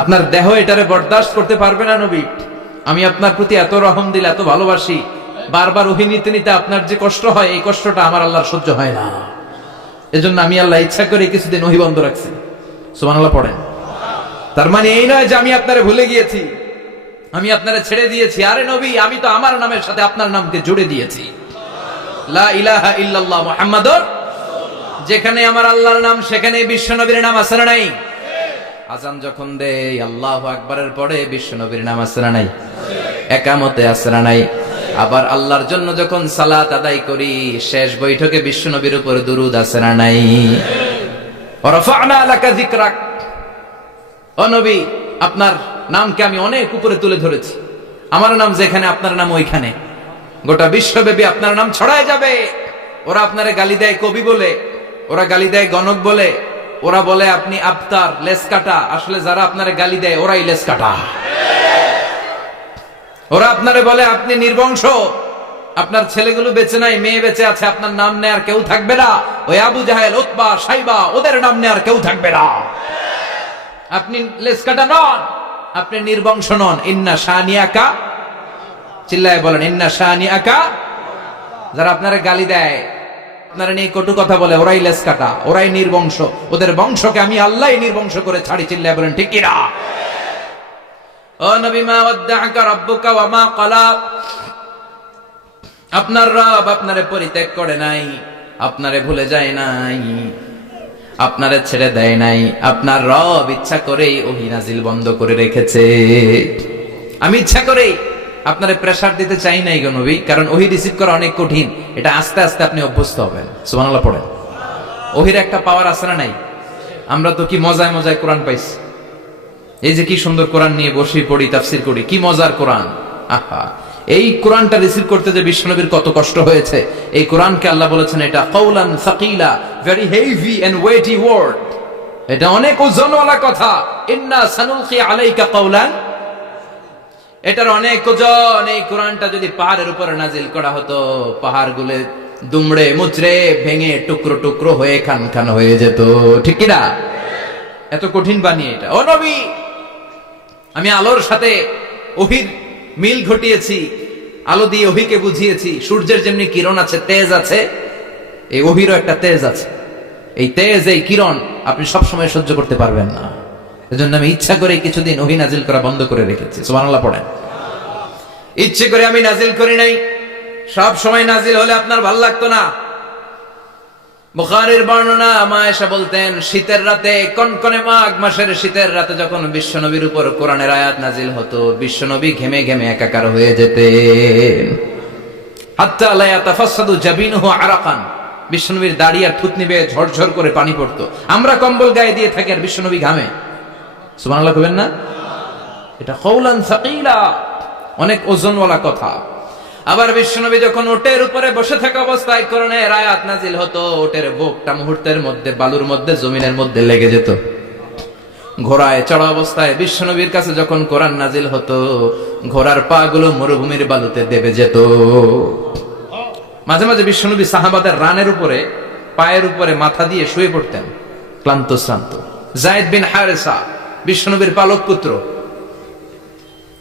আপনার দেহ এটারে বরদাস্ত করতে পারবে না। নবী, আমি আপনার প্রতি এত রহম দিলে, এত ভালোবাসি, বারবার ওহী নিতে নিতে আপনার যে কষ্ট হয়, এই কষ্টটা আমার আল্লাহর সহ্য হয় না। এজন্য আমি আল্লাহ ইচ্ছা করে কিছুদিন ওহী বন্ধ রাখছি। সুবহানাল্লাহ পড়েন। তার মানে এই নয় যে আমি আপনারে ভুলে গিয়েছি, আমি আপনারে ছেড়ে দিয়েছি। আরে নবী, আমি তো আমার নামের সাথে আপনার নামকে জুড়ে দিয়েছি, লা ইলাহা ইল্লাল্লাহ মুহাম্মাদুর। যেখানে আমার আল্লাহর নাম সেখানে বিশ্ব নবীর নাম আছে না নাই? আজান যখন দেই আল্লাহু আকবারের পরে বিশ্ব নবীর নাম আছে না নাই? একামতে আছে না নাই? আবার আল্লাহর জন্য যখন সালাত আদায় করি শেষ বৈঠকে বিশ্ব নবীর উপর দুরূদ আছে না নাই? ওয়ারাফা'না লাকা যিকরাক, ও নবী আপনার নামকে আমি অনেক উপরে তুলে ধরেছি। আমার নাম যেখানে আপনার নাম ওইখানে, গোটা বিশ্বব্যাপী আপনার নাম ছড়ায় যাবে। ওরা আপনারে গালি দেয় কবি বলে, ওরা গালি দেয় গণক বলে, ওরা বলে আপনি আবতার লেস কাটা। আসলে যারা আপনারে গালি দেয় ওরাই লেস কাটা। ওরা আপনারে বলে আপনি নির্বংশ, আপনার ছেলেগুলো বেঁচে নাই, মেয়ে বেঁচে আছে, আপনার নাম নেয়ার কেউ থাকবে না। ওই আবু জাহেল, উতবা, সাইবা ওদের নাম নেয়ার কেউ থাকবে না। আপনি লেস কাটা নন, আপনি নির্বংশ নন। ইন্না শানিয়াকা, চিল্লায় বলেন ইন্না শানিয়াকা। যারা আপনারে গালি দেয়, আপনারা নিয়ে কটু কথা বলে, ওরাই লেস কাটা, ওরাই নির্বংশ। ওদের বংশকে আমি আল্লাহই নির্বংশ করে ছাড়ি। চিল্লায় বলেন ঠিক কিনা? ও নবী, মা ওয়াদ্দাআকা রাব্বুকা ওয়া মা ক্বালা, আপনার রব আপনারে পরিত্যাগ করে নাই, আপনারে ভুলে যায় নাই, আপনারে ছেড়ে দেয় নাই। আপনার রব ইচ্ছা করেই ওহী নাজিল বন্ধ করে রেখেছে। আমি ইচ্ছা করেই আপনারে প্রেসার দিতে চাই নাই গো নবী, কারণ ওহী রিসিভ করা অনেক কঠিন। এটা আস্তে আস্তে আপনি অভ্যস্ত হবেন। সুবহানাল্লাহ পড়েন। ওহীর একটা পাওয়ার আছে না নাই? আমরা তো কি মজায় মজায় কোরআন পাইছি। এই যে কি সুন্দর কোরআন নিয়ে বসে পড়ি, তাফসীর করি, কি মজার কোরআন। আহা, এই কোরআনটা রিসিভ করতে যে বিশ্বনবীর কত কষ্ট হয়েছে। এই কোরআনকে আল্লাহ বলেছেন এটা কাওলান সাকিলা, very heavy and weighty word. এটা অনেক ওজনওয়ালা কথা। ইন্না সানুলকি আলাইকা কাওলান, এটার অনেক ওজন। এই কোরআনটা যদি পাহাড়ের উপরে নাজিল করা হতো, পাহাড়গুলো দুমড়ে মুচড়ে ভেঙে টুকরো টুকরো হয়ে খান খান হয়ে যেত। ঠিক কি না? এত কঠিন বানিয়ে এটা। ও নবী, আমি আলোর সাথে ওহীর মিল ঘটিয়েছি, আলো দিয়ে ওহীকে বুঝিয়েছি। সূর্যের যেমনি কিরণ আছে, তেজ আছে, এই ওহীরও একটা তেজ আছে। এই তেজ, এই কিরণ আপনি সবসময় সহ্য করতে পারবেন না। এজন্য আমি ইচ্ছা করে কিছুদিন ওহী নাজিল করা বন্ধ করে রেখেছি। সুবহানাল্লাহ পড়েন। ইচ্ছে করে আমি নাজিল করি নাই। সব সময় নাজিল হলে আপনার ভালো লাগতো না। বুখারীর বর্ণনা, মা আয়েশা বলতেন শীতের রাতে, কনকনে মাঘ মাসের শীতের রাতে যখন বিশ্বনবীর উপর কোরআনের আয়াত নাজিল হতো, বিশ্বনবী ঘেমে ঘেমে একাকার হয়ে যেতেন। হাত্তা লা ইয়াতাফাসসাদু জাবিনুহু আরাকান, বিশ্বনবীর দাড়ি আর থুতনি বেয়ে ঝরঝর করে পানি পড়তো। আমরা কম্বল গায়ে দিয়ে থাকি আর বিশ্বনবী ঘামে। সুবহানাল্লাহ কইবেন না? এটা কাওলান সাকিলা, অনেক ওজনওয়ালা কথা। আবার বিশ্বনবী যখন ওটের উপরে বসে থাকা অবস্থায় কোরআনের আয়াত নাজিল হতো, ওটের বুকটা মুহূর্তের মধ্যে বালুর মধ্যে, জমিনের মধ্যে লেগে যেত। ঘোড়ায় চড়া অবস্থায় বিশ্বনবীর কাছে যখন কোরআন নাজিল হতো, ঘোড়ার পা গুলো মরুভূমির বালুতে দেবে যেত। মাঝে মাঝে বিশ্বনবী সাহাবাদের রানের উপরে, পায়ের উপরে মাথা দিয়ে শুয়ে পড়তেন, ক্লান্ত শ্রান্ত। যায়েদ বিন হারেসা, বিশ্বনবীর পালক পুত্র,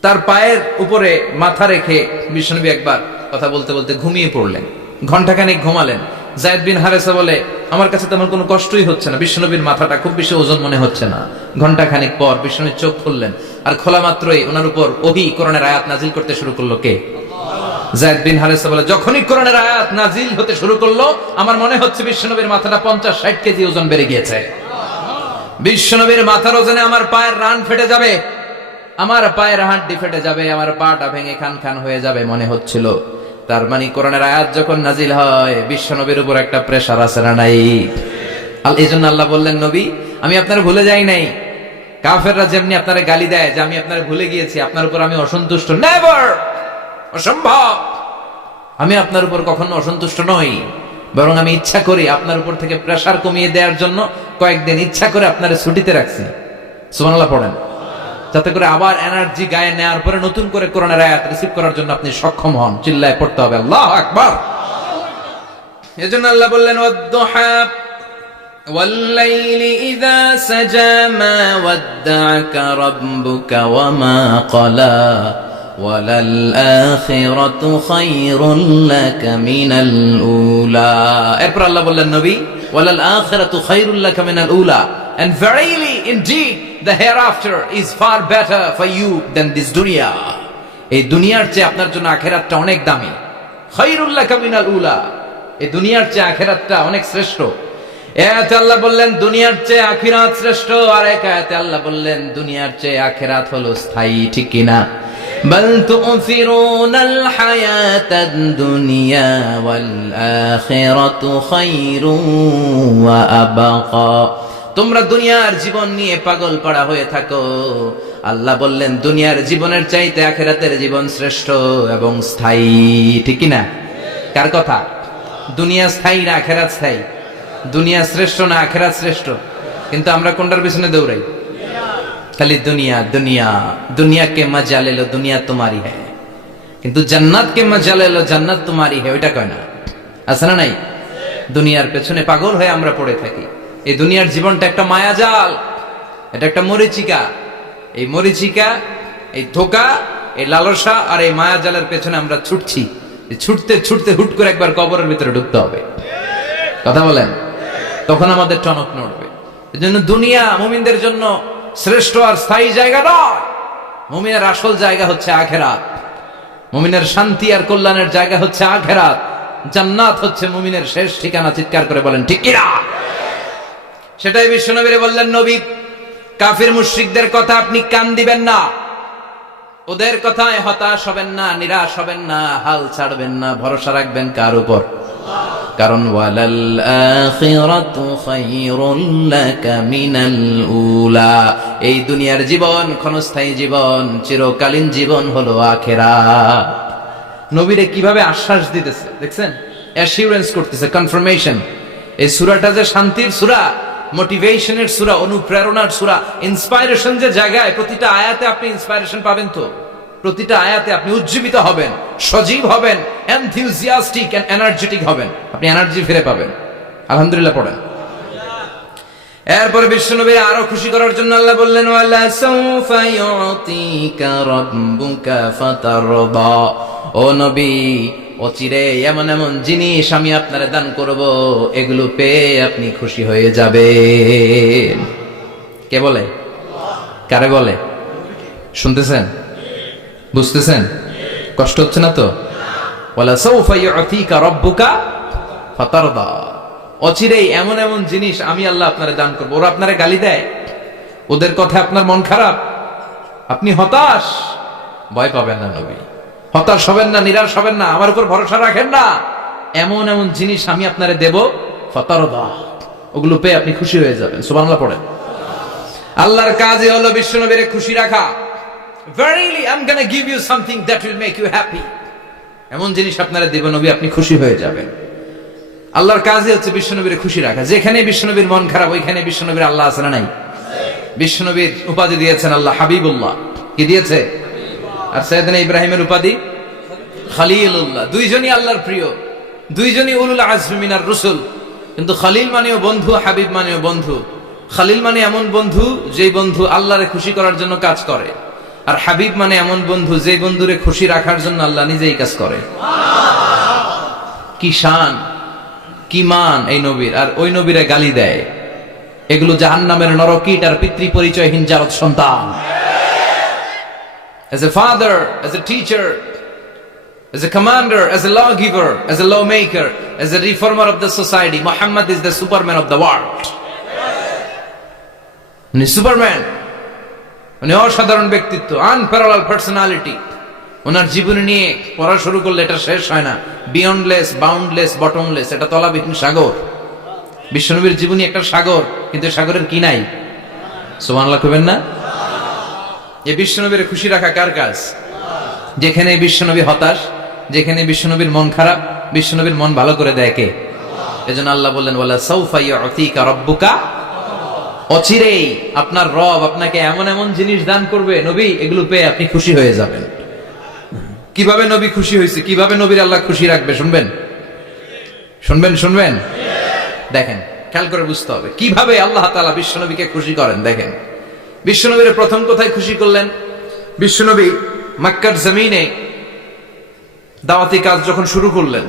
তার পায়ের উপরে মাথা রেখে বিশ্বনবী একবার কথা বলতে বলতে ঘুমিয়ে পড়লেন। ঘন্টাখানেক ঘুমালেন। যায়েদ বিন হারেসা বলে, আমার কাছে তেমন কোনো কষ্টই হচ্ছে না, বিশ্বনবীর মাথাটা খুব বেশি ওজন মনে হচ্ছে না। ঘন্টাখানেক পর বিশ্বনবী চোখ খুললেন, আর খোলা মাত্রই ওনার উপর ওহী কোরআনের আয়াত নাজিল করতে শুরু করলো। কে? যায়েদ বিন হারেসা বলে, যখনই কোরআনের আয়াত নাজিল হতে শুরু করলো, আমার মনে হচ্ছে বিশ্বনবীর মাথাটা 50-60 কেজি ওজন বেড়ে গিয়েছে। বিশ্বনবীর মাথার ওজনে আমার পায়ের রান ফেটে যাবে, আমার পায়ের হাড্ডি ফেটে যাবে, আমার পাটা ভেঙে খান খান হয়ে যাবে মনে হচ্ছিল। তার মানে কোরআনের আয়াত যখন নাজিল হয়, বিশ্বনবীর উপর একটা প্রেসার আছে না নাই? এই জন্য আল্লাহ বললেন, নবী আমি আপনার ভুলে যাই নাই। কাফেররা যেমনি আপনারে গালি দেয় যে আমি আপনার ভুলে গিয়েছি, আপনার উপর আমি অসন্তুষ্ট, নেভার, অসম্ভব। আমি আপনার উপর কখনো অসন্তুষ্ট নই, বরং আমি ইচ্ছা করি আপনার উপর থেকে প্রেসার কমিয়ে দেওয়ার জন্য কয়েকদিন ইচ্ছা করে আপনারে ছুটিতে রাখছি। সুবহানাল্লাহ পড়েন। যাতে করে আবার এনার্জি গায়ে নেওয়ার পরে নতুন করে কোরআনের আয়াত রিসিভ করার জন্য আপনি সক্ষম হন। চিল্লায় পড়তে হবে আল্লাহু আকবার। এজন্য আল্লাহ বললেন, ওয়াদ-দুহা ওয়াল-লাইলি ইযা সাজা মা ওয়াদ্দা'আকা রাব্বুকা ওয়া মা ক্বালা ওয়ালাল আখিরাতু খায়রুল লাকা মিনাল উলা। এরপর আল্লাহ বললেন, নবী ওয়ালাল আখিরাতু খায়রুল লাকা মিনাল উলা, and verily indeed the hereafter is far better for you than this dunya. এই দুনিয়ার চেয়ে আপনার জন্য আখিরাতটা অনেক দামি। খায়রুল লাকা মিনাল উলা, এই দুনিয়ার চেয়ে আখিরাতটা অনেক শ্রেষ্ঠ। আয়াতে আল্লাহ বললেন দুনিয়ার চেয়ে আখিরাত শ্রেষ্ঠ, আর এক আয়াতে আল্লাহ বললেন দুনিয়ার চেয়ে আখিরাত হলো স্থায়ী, ঠিক কিনা? বাল তু'থিরুনাল হায়াতাদ দুনিয়া ওয়াল আখিরাতু খায়রুন ওয়া আবকা। তোমরা দুনিয়ার জীবন নিয়ে পাগল পাড়া হয়ে থাকো, আল্লাহ বললেন দুনিয়ার জীবনের চাইতে আখিরাতের জীবন শ্রেষ্ঠ এবং স্থায়ী, ঠিক কিনা? কার কথা? দুনিয়া স্থায়ী না আখিরাত স্থায়ী? দুনিয়া শ্রেষ্ঠ না আখিরাত শ্রেষ্ঠ? কিন্তু আমরা কোনটার পিছনে দৌড়াই? খালি দুনিয়া দুনিয়া। দুনিয়া কে মজা লে লো, দুনিয়া তোমারি হ্যায়, কিন্তু জান্নাত কে মজা লে লো, জান্নাত তোমারি হ্যায়, ওইটা কয় না? আছে না নাই? দুনিয়ার পেছনে পাগল হয়ে আমরা পড়ে থাকি। এই দুনিয়ার জীবনটা একটা মায়াজাল, এটা একটা মরিচিকা। এই মরিচিকা, এই ধোঁকা, এই লালসা আর এই মায়াজালের পেছনে আমরা ছুটছি। ছুটতে ছুটতে হুট করে একবার কবরের ভিতরে ঢুকতে হবে। কথা বলেন? তখন আমাদের টনক নড়বে। এজন্য দুনিয়া মুমিনদের জন্য শ্রেষ্ঠ আর স্থায়ী জায়গা নয়। মুমিনের আসল জায়গা হচ্ছে আখিরাত। মুমিনের শান্তি আর কল্যাণের জায়গা হচ্ছে আখিরাত। জান্নাত হচ্ছে মুমিনের শেষ ঠিকানা। চিৎকার করে বলেন ঠিক কিনা? সেটাই বিশ্বনবী বললেন, নবী কাফির মুশরিকদের কথা আপনি কান দিবেন না, ওদের কথায় হতাশ হবেন না, নিরাশ হবেন না, হাল ছাড়বেন না, ভরসা রাখবেন কার উপর? কারণ ওয়ালাল আখিরাতু খায়রুল লাকা মিনাল উলা। এই দুনিয়ার জীবন ক্ষণস্থায়ী জীবন, চিরকালীন জীবন হলো আখিরাত। নবীরে কিভাবে আশ্বাস দিতেছে দেখছেন? অ্যাসিউরেন্স করতেছে, কনফার্মেশন। এই সূরাটা যে শান্তির সূরা, মোটিভেশনের সূরা, অনুপ্রেরণার সূরা, ইন্সপাইরেশন যে জায়গায়, প্রতিটা আয়াতে আপনি ইন্সপাইরেশন পাবেন। তো প্রতিটা আয়াতে আপনি উজ্জীবিত হবেন, সজীব হবেন, এনথিউজিয়াস্টিক এন্ড এনার্জেটিক হবেন, আপনি এনার্জি ফিরে পাবেন। আলহামদুলিল্লাহ পড়েন। এরপরে বিশ্বনবীর আরো খুশি করার জন্য আল্লাহ বললেন, ওয়ালা সাউফা ইউতিকা রাব্বুকা ফাতারদা। ও নবী, অচিরে এমন এমন জিনিস আমি আপনারে দান করব, এগুলো পেয়ে আপনি খুশি হয়ে যাবেন। কে বলে? কারে বলে? শুনতেছেন? বুঝতেছেন? কষ্ট হচ্ছে না তো? ওয়ালা সাউফা ইউতিকা রাব্বুকা ফাতারদা। অচিরেই এমন এমন জিনিস আমি আল্লাহ আপনারে দান করবো। ওরা আপনারে গালি দেয়, ওদের কথা আপনার মন খারাপ, আপনি হতাশ, ভয় পাবেন না নবী। হতাশ হবেন না, নিরাশ হবেন না, আমার উপর ভরসা রাখেন না। এমন এমন জিনিস আমি আপনারে দেব, ফাতারদা, ওগুলো পেয়ে আপনি খুশি হয়ে যাবেন। সুবহানাল্লাহ পড়েন। আল্লাহর কাজই হলো বিশ্বনবীরে খুশি রাখা। Verily I'm going to give you something that will make you happy. এমন জিনিস আপনারা দেব নবী, আপনি খুশি হয়ে যাবেন। আল্লাহর কাজই হচ্ছে বিশ্বনবীরে খুশি রাখা। যেখানে বিশ্বনবীর মন খারাপ, ওইখানে বিশ্বনবীর আল্লাহ আছে না নাই? বিশ্বনবীর উপাধি দিয়েছেন আল্লাহ হাবিবুল্লাহ। কি দিয়েছে? আর সাইয়েদনা ইব্রাহিমের উপাধি খলিলুল্লাহ। দুইজনই আল্লাহর প্রিয়, দুইজনই উলুল আজমি মিনার রসুল। কিন্তু খলিল মানেও বন্ধু, হাবিব মানেও বন্ধু। খলিল মানে এমন বন্ধু যেই বন্ধু আল্লাহরে খুশি করার জন্য কাজ করে, আর হাবিব মানে এমন বন্ধু যেই বন্ধুরে খুশি রাখার জন্য আল্লাহ নিজেই কাজ করে। কি শান, কি মান এই নবীর! আর ওই নবীরে গালি দেয়। এগুলো জাহান্নামের নরকীট আর পিতৃ পরিচয়হীন জারদ সন্তান। As a father, as a teacher, as a commander, as a lawgiver, as a lawmaker, as a reformer of the society, Muhammad is the Superman of the world. উনি সুপারম্যান, উনি অসাধারণ ব্যক্তিত্ব, আনপ্যারালাল পার্সোনালিটি। ওনার জীবনী নিয়ে পড়া শুরু করলে এটা শেষ হয় না। বিয়ন্ডলেস, বাউন্ডলেস, বটমলেস, এটা তলাবিহীন সাগর। বিশ্বনবীর জীবনী একটা সাগর, কিন্তু সাগরের কি নাই? সুবহানাল্লাহ কইবেন না? এই বিশ্বনবীর খুশি রাখা কার কাজ? যেখানে বিশ্বনবী হতাশ, যেখানে বিশ্বনবীর মন খারাপ, বিশ্বনবীর মন ভালো করে দেয় কে? এজন্য আল্লাহ বললেন, ওয়ালা সাউফা ইউতিকা রাব্বুকা। অচিরেই আপনার রব আপনাকে এমন এমন জিনিস দান করবে নবী, এগুলো পেয়ে আপনি খুশি হয়ে যাবেন। কিভাবে নবী খুশি হয়েছে, কিভাবে নবীর আল্লাহ খুশি রাখবে শুনবেন? শুনবেন? শুনবেন? দেখেন, খেয়াল করে বুঝতে হবে কিভাবে আল্লাহ তাআলা বিশ্বনবীকে খুশি করেন। দেখেন, বিশ্বনবীর প্রথম কোথায় খুশি করলেন? বিশ্বনবী মক্কার জমিনে দাওয়াতি কাজ যখন শুরু করলেন,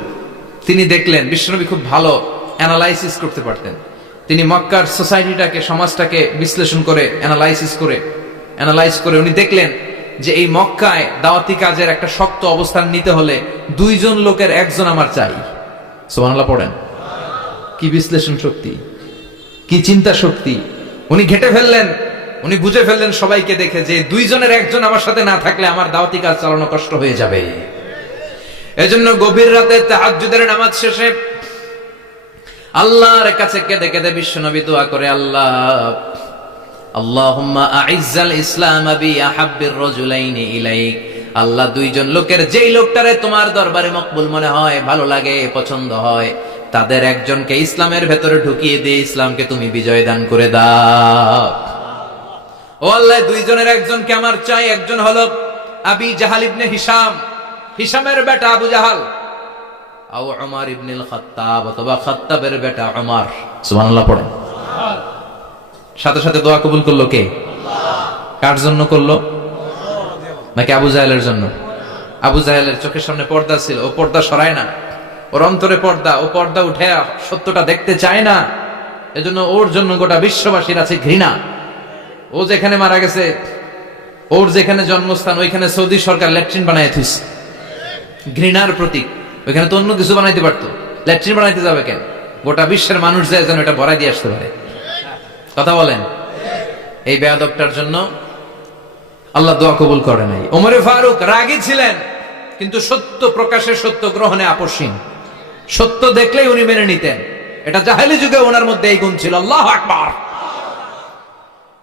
তিনি দেখলেন বিশ্বনবী খুব ভালো অ্যানালাইসিস করতে পারতেন। তিনি মক্কার সোসাইটিটাকে, সমাজটাকে বিশ্লেষণ করে অ্যানালাইজ করে উনি দেখলেন যে এই মক্কায় দাওয়াতি কাজের একটা শক্ত অবস্থান নিতে হলে দুইজন লোকের একজন আমার চাই। সুবহানাল্লাহ পড়েন। কি বিশ্লেষণ শক্তি! কি চিন্তা শক্তি! উনি ঘেটে ফেললেন, উনি বুঝে ফেললেন সবাইকে দেখে যে দুইজনের একজন আমার সাথে না থাকলে আমার দাওয়াতি কাজ চালানো কষ্ট হয়ে যাবে। এজন্য গভীর রাতে তাহাজ্জুদের নামাজ শেষে আল্লাহর কাছে কেঁদে কেঁদে বিশ্বনবী দোয়া করে, আল্লাহুম্মা আইজ্জাল ইসলাম বি আহাব্বির রাজুলাইনি ইলাইক। আল্লাহ, দুইজন লোকের যেই লোকটারে তোমার দরবারে মকবুল মনে হয়, ভালো লাগে, পছন্দ হয়, তাদের একজনকে ইসলামের ভেতরে ঢুকিয়ে দিয়ে ইসলামকে তুমি বিজয় দান করে দাও। ও আল্লাহ, দুইজনের একজনকে আমার চাই। একজন হলো আবি জাহাল ইবনে হিশাম, হিশামের বেটা আবু জাহাল, আও উমর ইবনুল খাত্তাব, অথবা খাত্তাবের বেটা উমর। সুবহানাল্লাহ পড়েন। সাথে সাথে দোয়া কবুল করলো কে? কার জন্য করলো? নাকি আবু জাহেলের জন্য? আবু জাহেলের চোখের সামনে পর্দা ছিল, ও পর্দা সরায় না। ওর অন্তরে পর্দা, ও পর্দা উঠে সত্যটা দেখতে চায় না। এজন্য ওর জন্য গোটা বিশ্ববাসীর আছে ঘৃণা। ও যেখানে মারা গেছে, ওর যেখানে জন্মস্থান, ওইখানে সৌদি সরকার ল্যাট্রিন বানায় থুইছে, ঘৃণার প্রতীক। ওইখানে তো অন্য কিছু বানাইতে পারতো, ল্যাট্রিন বানাইতে যাবে কেন? গোটা বিশ্বের মানুষ যায় যেন এটা ভরাই দিয়ে আসতে পারে। কথা বলেন। এই বেয়াদবটার জন্য আল্লাহ দোয়া কবুল করে নাই। ওমরে ফারুক রাগী ছিলেন, কিন্তু সত্য প্রকাশে, সত্য গ্রহণে আপসহীন। সত্য দেখলেই উনি মেনে নিতেন। এটা জাহেলি যুগে ওনার মধ্যে এই গুণ ছিল। আল্লাহু আকবার।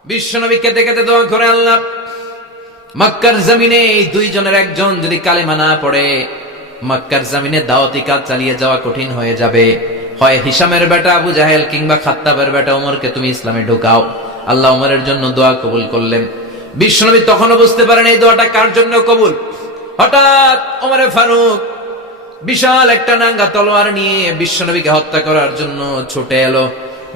বিশ্বনবী কেঁদে কেঁদে দোয়া করে, আল্লাহ, মক্কার জমিনে এই দুইজনের একজন যদি কালেমা না পড়ে, মক্কার জমিনে দাওয়াতি কাজ চালিয়ে যাওয়া কঠিন হয়ে যাবে। হয় হিশামের বেটা আবু জাহেল কিংবা খাত্তাবের বেটা ওমরকে তুমি ইসলামে ঢুকাও। আল্লাহ ওমরের জন্য দোয়া কবুল করলেন। বিশ্বনবী তখনও বুঝতে পারেন এই দোয়াটা কার জন্য কবুল। হঠাৎ ওমরে ফারুক বিশাল একটা নাঙ্গা তলোয়ার নিয়ে বিশ্বনবীকে হত্যা করার জন্য ছুটে এলো।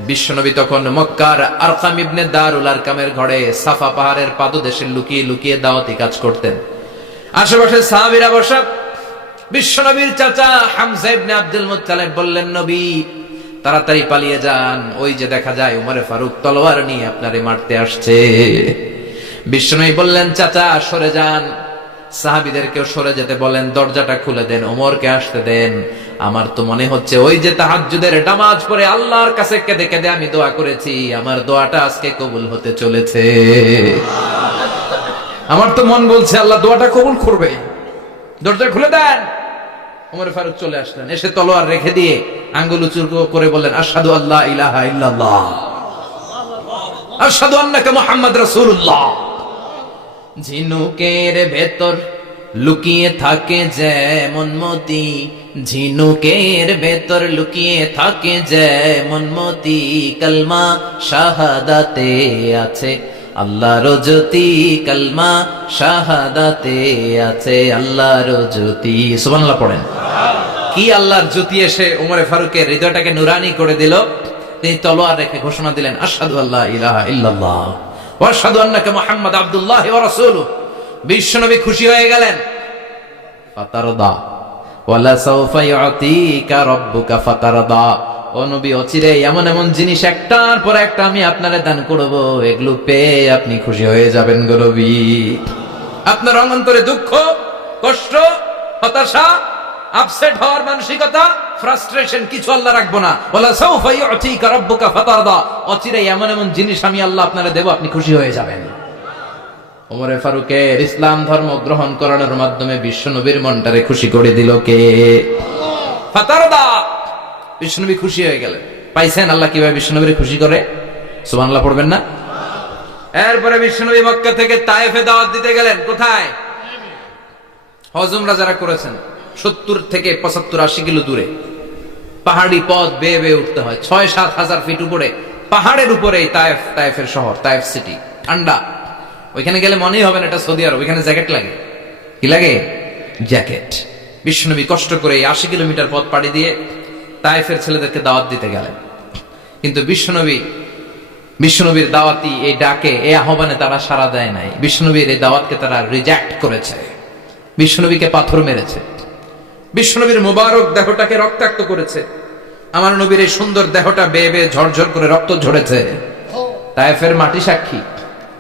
বিশ্বনবী তখন মক্কার আরকাম ইবনে দারুল আরকামের ঘরে সাফা পাহাড়ের পাদদেশে লুকিয়ে লুকিয়ে দাওয়াতি কাজ করতেন। আশেপাশে সাহাবীরা বসা। বিশ্বনবীর চাচা হামজা ইবনে আব্দুল মুত্তালিব বললেন, নবী তাড়াতাড়ি পালিয়ে যান, ওই যে দেখা যায় ওমরে ফারুক তলোয়ার নিয়ে আপনারে মারতে আসছে। বিশ্বনবী বললেন, চাচা সরে যান, সাহাবীদেরকেও সরে যেতে বলেন, দরজাটা খুলে দেন, ওমরকে আসতে দেন। আমার তো মনে হচ্ছে ওই যে তাহাজ্জুদের নামাজ পড়ে আল্লাহর কাছে কেঁদে কেঁদে আমি দোয়া করেছি, আমার দোয়াটা আজকে কবুল হতে চলেছে। আমার তো মন বলছে আল্লাহ দোয়াটা কবুল করবে। দরজা খুলে দেন। ওমর ফারুক চলে আসলেন, এসে তলোয়ার রেখে দিয়ে আঙ্গুল উঁচু করে বললেন, আশহাদু আল্লা ইলাহা ইল্লাল্লাহ, আশহাদু আন্নাকা মুহাম্মাদ রাসূলুল্লাহ। ঝিনুকের ভেতর লুকিয়ে থাকে যেমন মতি, ঝিনুকের ভেতর লুকিয়ে থাকে যেমন মতি, কালমা শাহাদাতে আছে আল্লাহর জ্যোতি, কালমা শাহাদাতে আছে আল্লাহর জ্যোতি। সুবহানাল্লাহ পড়েন। কি আল্লাহর জ্যোতি এসে ওমরে ফারুকের হৃদয়টাকে নুরানি করে দিল। তিনি তলোয়ার রেখে ঘোষণা দিলেন, আশহাদু আল্লা ইলাহা ইল্লাল্লাহ ওয়া আশহাদু আন্নাকা মুহাম্মাদ আবদুল্লাহ ওয়া রাসূলুহু। বিশ্বনবী খুশি হয়ে গেলেন। ফাতারদা ওয়ালা সাউফা ইউতিকা রাব্বুকা ফাতারদা। ও নবী, অচিরে এমন এমন জিনিস একটার পর একটা আমি আপনারে দান করব, এগুলো পেয়ে আপনি খুশি হয়ে যাবেন গো নবী। আপনার অন্তরে দুঃখ, কষ্ট, হতাশা, আপসেট হওয়ার মানসিকতা, ফ্রাস্ট্রেশন কিছু আল্লাহ রাখবো না। ওয়ালা সাউফা ইউতিকা রাব্বুকা ফাতারদা। অচিরে এমন এমন জিনিস আমি আল্লাহ আপনারে দেব, আপনি খুশি হয়ে যাবেন। ওমরে ফারুকের ইসলাম ধর্ম গ্রহণ করানোর মাধ্যমে বিশ্বনবীর মনটারে খুশি করে দিল কে? ফাতারদা। বিশ্বনবী খুশি হয়ে গেলেন। পাইছেন আল্লাহ কিভাবে বিশ্বনবীর খুশি করে? সুবহানাল্লাহ পড়বেন না? এরপরে বিশ্বনবী মক্কা থেকে তায়েফে দাওয়াত দিতে গেলেন। কোথায়? হজ উমরা যারা করেছেন 70 থেকে 75 80 কিলো দূরে পাহাড়ি পথ বেয়ে বেয়ে উঠতে হয়। 6-7 হাজার ফিট উপরে পাহাড়ের উপরে তায়েফ, তায়েফের শহর, তায়েফ সিটি। ঠান্ডা। ওইখানে গেলে মনেই হবে না এটা সৌদি আরব। ওইখানে জ্যাকেট লাগে। কি লাগে? জ্যাকেট। বিশ্বনবী কষ্ট করে 80 কিলোমিটার পথ পাড়ি দিয়ে তায়েফের ছেলেদেরকে দাওয়াত দিতে গেলেন। কিন্তু বিশ্বনবীর দাওয়াতি এই ডাকে, এই আহ্বানে তারা সাড়া দেয় নাই। বিশ্বনবীর এই দাওয়াতকে তারা রিজেক্ট করেছে। বিশ্বনবীকে পাথর মেরেছে। বিশ্বনবীর মুবারক দেহটাকে রক্তাক্ত করেছে। আমার নবীর এই সুন্দর দেহটা বেয়ে বেয়ে ঝরঝর করে রক্ত ঝরেছে। তায়েফের মাটি সাক্ষী,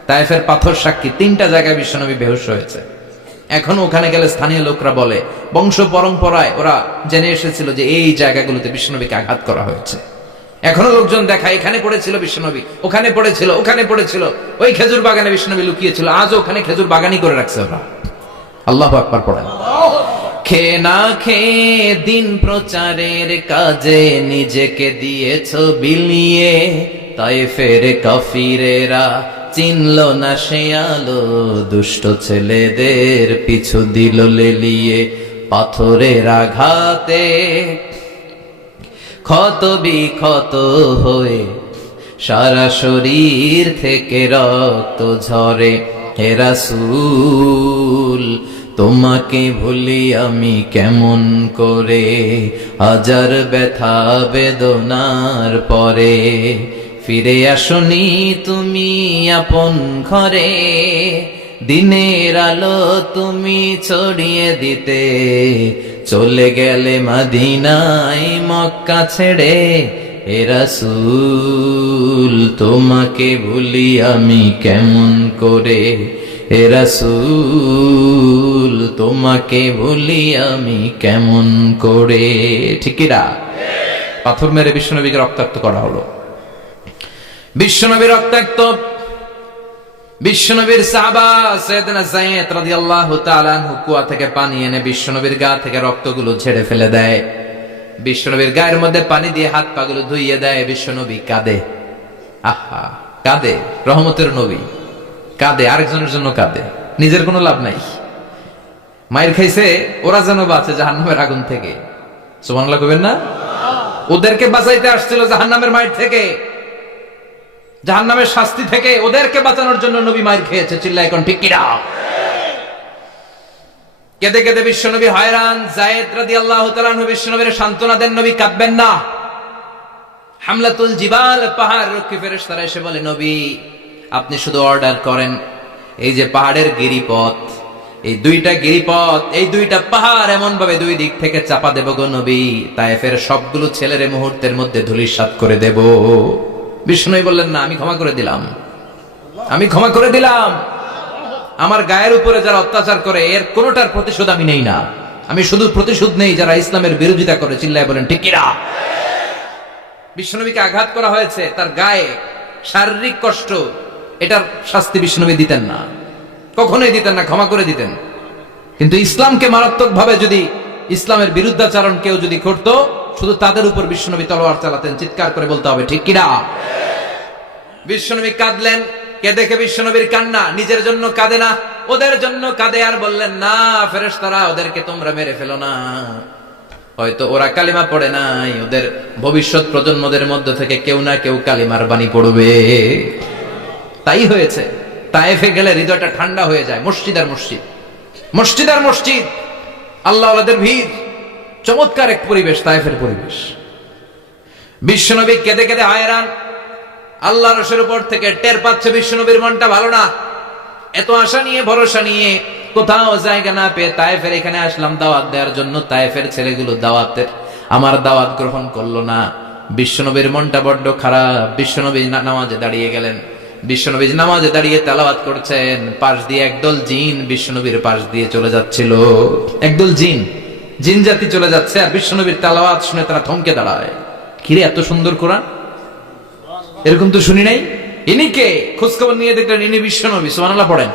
তায়েফের পাথর সাক্ষী। 3টা জায়গায় বিশ্বনবী বেহুশ হয়েছে। এখনো ওখানে গেলে স্থানীয় লোকরা বলে, বংশ পরম্পরায় ওরা জেনে এসেছিল যে এই জায়গাগুলোতে বিশ্বনবীকে আঘাত করা হয়েছে। এখনো লোকজন দেখায় এখানে পড়েছিল বিশ্বনবী, ওখানে পড়েছিল, ওখানে পড়েছিল, ওই খেজুর বাগানে বিশ্বনবী লুকিয়েছিল, আজও ওখানে খেজুর বাগানই করে রাখছে ওরা। আল্লাহু আকবার পড়েন। খেয়ে না খেয়ে দিন প্রচারের কাজে নিজেকে দিয়েছ বিলিয়ে, তায়েফের কাফিরেরা চিনল না সে আলো, দুষ্ট ছেলেদের পিছু দিল লেলিয়ে, পাথরের আঘাতে ক্ষত বিক্ষত হয়ে সারা শরীর থেকে রক্ত ঝরে। হে রাসূল তোমাকে ভুলি আমি কেমন করে, হাজার ব্যথা বেদনার পরে, ফিরে আসনি তুমি আপন ঘরে, দিনের আলো তুমি ছড়িয়ে দিতে, চলে গেলে মদিনায় মক্কা ছেড়ে। হে রাসূল তোমাকে ভুলি আমি কেমন করে, হে রাসূল তোমাকে ভুলি আমি কেমন করে। ঠিক কি না? পাথর মেরে বিশ্বনবীকে রক্তাক্ত করা হলো। বিশ্বনবী রক্তাক্ত, বিশ্বনবীর সাহাবা সাইয়েদনা যায়েদ রাদিয়াল্লাহু তাআলা আনহু কুয়া থেকে পানি এনে বিশ্বনবীর গা থেকে রক্তগুলো ঝেড়ে ফেলে দেয়। বিশ্বনবীর গায়ের মধ্যে পানি দিয়ে হাত পাগুলো ধুইয়ে দেয়। বিশ্বনবী কাঁদে, আহা কাঁদে, রহমতের নবী কাঁদে, আরেকজনের জন্য কাঁদে, নিজের কোনো লাভ নাই। মায়ের খাইছে, ওরা যেন বাঁচে জাহান্নামের আগুন থেকে। সুবহানাল্লাহ কইবেন না? ওদেরকে বাঁচাইতে আসছিল জাহান্নামের মায়ের থেকে, জাহান্নামের শাস্তি থেকে, ওদেরকে বাঁচানোর জন্য নবী মায়ের খেয়েছে। চিল্লায় এখন ঠিক কিনা? কেঁদে কেঁদে বিশ্বনবী হয়রান। যায়েদ রাদিয়াল্লাহু তাআলা আনহু বিশ্বনবীর সান্ত্বনা দেন, নবী কাঁদবেন না। হামলাতুল জিবাল, পাহাড় রক্ষী ফেরেশতারা এসে বলে, নবী আপনি শুধু অর্ডার করেন, এই যে পাহাড়ের গিরিপথ, এই দুইটা গিরিপথ, এই দুইটা পাহাড় এমন ভাবে দুই দিক থেকে চাপা দেব গো নবী, তায়েফের সবগুলো ছেলের মুহূর্তের মধ্যে ধূলিসাৎ করে দেব। বিষ্ণুই বললেন, না আমি ক্ষমা করে দিলাম, আমি ক্ষমা করে দিলাম। আমার গায়ের উপরে যারা অত্যাচার করে এর কোনোটার প্রতিশোধ আমি নেই না, আমি শুধু প্রতিশোধ নেই যারা ইসলামের বিরোধিতা করে। চিল্লায় বলেন ঠিক কিনা? বিশ্বনবীকে আঘাত করা হয়েছে, তার গায়ে শারীরিক কষ্ট, এটার শাস্তি বিশ্বনবী দিতেন না, কখনোই দিতেন না, ক্ষমা করে দিতেন। কিন্তু ইসলামকে মারাত্মক ভাবে যদি ইসলামের বিরুদ্ধাচরণ কেউ যদি করত, শুধু তাদের উপর বিশ্বনবী তলোয়ার চালাতেন। চিৎকার করে বলতে হবে ঠিক কিনা? বিশ্বনবী কাঁদলেন। কে দেখে বিশ্বনবীর কান্না, নিজের জন্য কাঁদে না, ওদের জন্য কাঁদে। আর বললেন, না ফেরেশতারা ওদেরকে তোমরা মেরে ফেলো না, হয়তো ওরা কালিমা পড়ে নাই, ওদের ভবিষ্যৎ প্রজন্মদের মধ্য থেকে কেউ না কেউ কালিমার বাণী পড়বে। তাই হয়েছে। তায়েফে গেলে হৃদয়টা ঠান্ডা হয়ে যায়। মসজিদ আর মসজিদ, মসজিদ আর মসজিদ, আল্লাহ ওয়ালাদের ভিড়, চমৎকার এক পরিবেশ তায়েফের পরিবেশ। বিশ্বনবী কেঁদে কেঁদে হয়রান। আল্লাহ রসের উপর থেকে টের পাচ্ছে বিশ্বনবীর মনটা ভালো না। এত আশা নিয়ে ভরসা নিয়ে কোথাও জায়গা না পেয়ে তায়েফের এখানে আসলাম দাওয়াত দেওয়ার জন্য। তায়েফের ছেলেগুলো দাওয়াতের আমার দাওয়াত গ্রহণ করলো না। বিশ্বনবীর মনটা বড্ড খারাপ। বিশ্বনবী নামাজে দাঁড়িয়ে গেলেন। বিশ্বনবী নামাজে দাঁড়িয়ে তেলাওয়াত করছেন, পাশ দিয়ে একদল জিন বিশ্বনবীর পাশ দিয়ে চলে যাচ্ছিল। একদল জিন, জিন জাতি চলে যাচ্ছে, আর বিশ্বনবীর তেলাওয়াত শুনে তারা থমকে দাঁড়ায়। কিরে এত সুন্দর কোরআন, এরকম তো শুনি নাই। ইনি কে? খোঁজখবর নিয়ে দেখলেন ইনি বিশ্বনবী। সুবহানাল্লাহ পড়েন।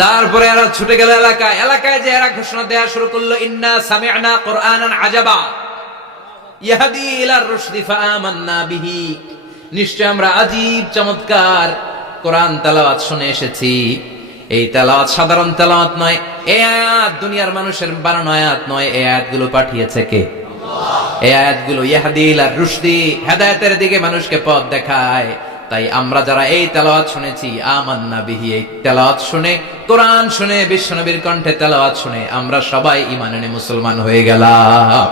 তারপরে এরা ছুটে গেল এলাকায়। এলাকায় যে এরা ঘোষণা দেয়া শুরু করলো, ইন্না সামি'না কুরআনান আজাবা ইয়াহদি ইলার রুশদি ফাআমান্না বিহি। নিশ্চয় আমরা আজীব চমৎকার কোরআন তেলাওয়াত শুনে এসেছি। এই তেলাওয়াত সাধারণ তেলাওয়াত নয়, এই আয়াত দুনিয়ার মানুষের বানানো আয়াত নয়। এই আয়াতগুলো পাঠিয়েছে কে? এই আয়াতগুলো ইয়াহদি ইলার রুশদি, হেদায়েতের দিকে মানুষকে পথ দেখায়। তাই আমরা যারা এই তেলাওয়াত শুনেছি, আমান্না বিহি, এই তেলাওয়াত শুনে, কোরআন শুনে, বিশ্বনবীর কণ্ঠে তেলাওয়াত শুনে আমরা সবাই ঈমান এনে মুসলমান হয়ে গেলাম।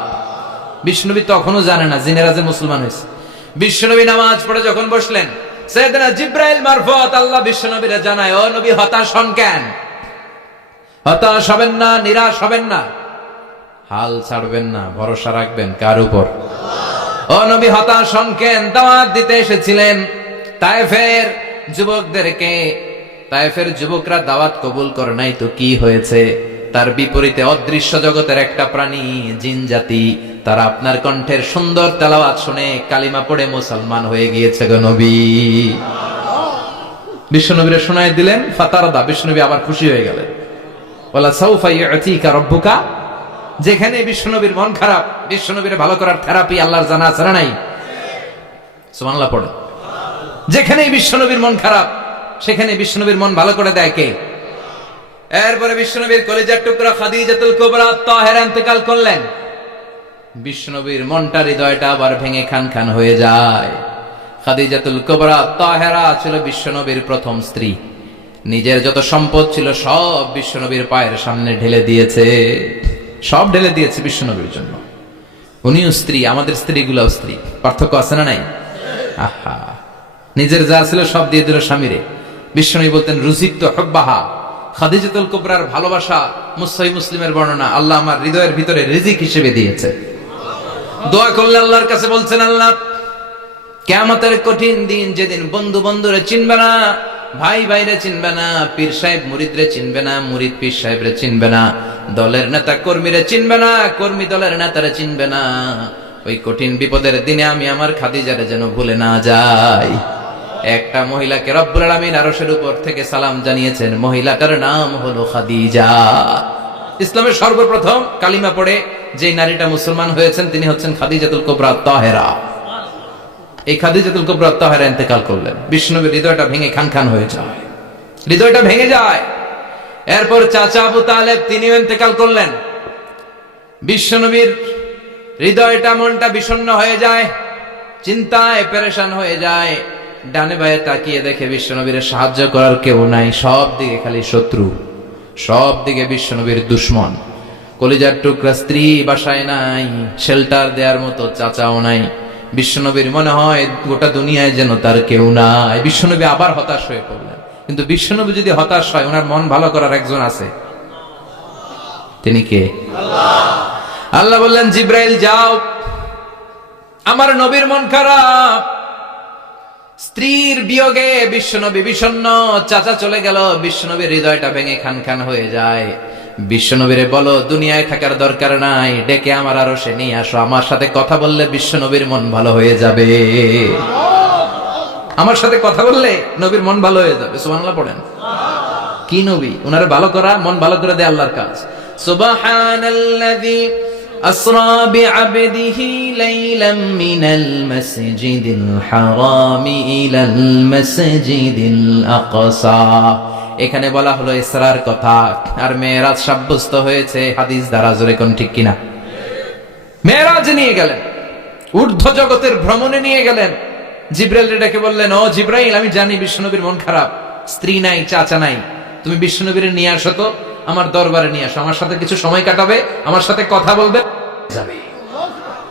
বিশ্বনবী তখনও জানে না জিনেরা যে মুসলমান হয়েছে। বিশ্বনবী নামাজ পড়ে যখন বসলেন, সাইয়েদনা জিবরাইল মারফত আল্লাহ বিশ্বনবীরে জানায়, ও নবী হতাশ হন কেন? হতাশ হবেন না, নিরাশ হবেন না, হাল ছাড়বেন না, ভরসা রাখবেন কার উপর? ও নবী হতাশ হন কেন? দাওয়াত দিতে এসেছিলেন তায়েফের যুবকদেরকে। তায়েফের যুবকরা দাওয়াত কবুল করে নাই তো কি হয়েছে? তার বিপরীতে অদৃশ্য জগতের একটা প্রাণী, জিন জাতি, তারা আপনার কণ্ঠের সুন্দর তেলাওয়াত শুনে কালিমা পড়ে মুসলমান হয়ে গিয়েছে গো নবী। বিশ্বনবীরে শোনায় দিলেন, ফাতারদা, বিশ্বনবী আবার খুশি হয়ে গেলেন। ওয়ালা সাউফা ইউতিকা রাব্বুকা, যেখানে বিশ্বনবীর মন খারাপ, বিশ্বনবীরে ভালো করার থেরাপি আল্লাহর জানা আছে না নাই? সুবহানাল্লাহ পড়ে। যেখানে বিশ্বনবীর মন খারাপ, সেখানে বিশ্বনবীর মন ভালো করে দেয় কে? এরপরে বিশ্বনবীর কলিজার টুকরা খাদিজাতুল কুবরা তাহেরা ইন্তেকাল করলেন। বিশ্বনবীর মনটা, হৃদয়টা আবার ভেঙে খান খান হয়ে যায়। খাদিজাতুল কুবরা তাহেরা ছিল বিশ্বনবীর প্রথম স্ত্রী। নিজের যত সম্পদ ছিল সব বিশ্বনবীর পায়ের সামনে ঢেলে দিয়েছে, সব ঢেলে দিয়েছে বিশ্বনবীর জন্য। উনিও স্ত্রী, আমাদের স্ত্রীগুলাও স্ত্রী, পার্থক্য আছে না নাই? আহা, নিজের যা ছিল সব দিয়ে দিল স্বামীরে। বিশ্বনবী বলতেন রুজিকতু হুব্বাহা, খাদিজাতুল কুবরার ভালোবাসা সহিহ মুসলিমের বর্ণনা, আল্লাহ আমার হৃদয়ের ভিতরে রিজিক হিসেবে দিয়েছে। দোয়া করলে আল্লাহর কাছে বলছেন, আল্লাহ কিয়ামতের কঠিন দিন, যেদিন বন্ধু বন্ধুরে চিনবে না, ভাই ভাইরে চিনবে না, পীর সাহেব মুরিদরে চিনবে না, মুরিদ পীর সাহেবরে চিনবে না, দলের নেতা কর্মীরে চিনবে না, কর্মী দলের নেতারে চিনবে না, ওই কঠিন বিপদের দিনে আমি আমার খাদিজারে যেন ভুলে না যাই। একটা মহিলাকে রব্বুল আলামিন আরশের উপর থেকে সালাম জানিয়েছেন, মহিলাটার নাম হলো খাদিজা। ইসলামের সর্বপ্রথম কালিমা পড়ে যে নারীটা মুসলমান হয়েছেন তিনি হচ্ছেন খাদিজাতুল কুবরা তাহেরা। এই খাদিজাতুল কুবরা তাহেরা ইন্তেকাল করলেন। বিশ্বনবীর হৃদয়টা ভেঙে খান খান হয়ে যায়, হৃদয়টা ভেঙে যায়। এরপর চাচা আবু তালেব তিনিও ইন্তেকাল করলেন। বিশ্বনবীর হৃদয়টা, মনটা বিষণ্ণ হয়ে যায়, চিন্তায় পেরেশান হয়ে যায়। ডানে বায়ে তাকিয়ে দেখে বিশ্বনবীর সাহায্য করার কেউ নাই, সব দিকে খালি শত্রু, সব দিকে বিশ্বনবীর দুশ্মন। কলিজার টুকরা স্ত্রী বাসায় নাই, শেল্টার দেওয়ার মতো চাচাও নাই। বিশ্বনবীর মনে হয় গোটা দুনিয়ায় যেন তার কেউ নাই। বিশ্বনবী আবার হতাশ হয়ে পড়লেন। কিন্তু বিশ্বনবী যদি হতাশ হয়, ওনার মন ভালো করার একজন আছে, তিনি কে? আল্লাহ বললেন, জিব্রাইল যাও, আমার নবীর মন খারাপ, স্ত্রীর বিয়োগে বিশ্বনবী বিষণ্ণ, চাচা চলে গেল, বিশ্বনবীর হৃদয়টা ভেঙে খান খান হয়ে যায়। বিশ্বনবীরে বলো দুনিয়ায় থাকার দরকার নাই, ডেকে আমার আরশে নিয়ে আসো, আমার সাথে কথা বললে বিশ্বনবীর মন ভালো হয়ে যাবে। আমার সাথে কথা বললে নবীর মন ভালো হয়ে যাবে। সুবহানাল্লাহ পড়েন। কি নবী? উনারে ভালো করা, মন ভালো করে দেয় আল্লাহর কাজ। সুবহানাল্লাযী আসরা বিআবদিহি লাইলাম মিনাল মাসজিদিল হারামি ইলাল মাসজিদিল আকসা। এখানে বলা হলো ইসরার কথা, আর মেরাজ সাব্যস্ত হয়েছে হাদিস দ্বারা। জোরে কোন ঠিক কিনা? মেরাজ নিয়ে গেলেন, ঊর্ধ্ব জগতের ভ্রমণে নিয়ে গেলেন। জিব্রাইল ডেকে বললেন, ও জিব্রাইল, আমি জানি বিশ্বনবীর মন খারাপ, স্ত্রী নাই, চাচা নাই, তুমি বিশ্বনবীর নিয়ে আসো তো, আমার দরবারে নিয়ে আসো, আমার সাথে কিছু সময় কাটাবে, আমার সাথে কথা বলবে, যাবে।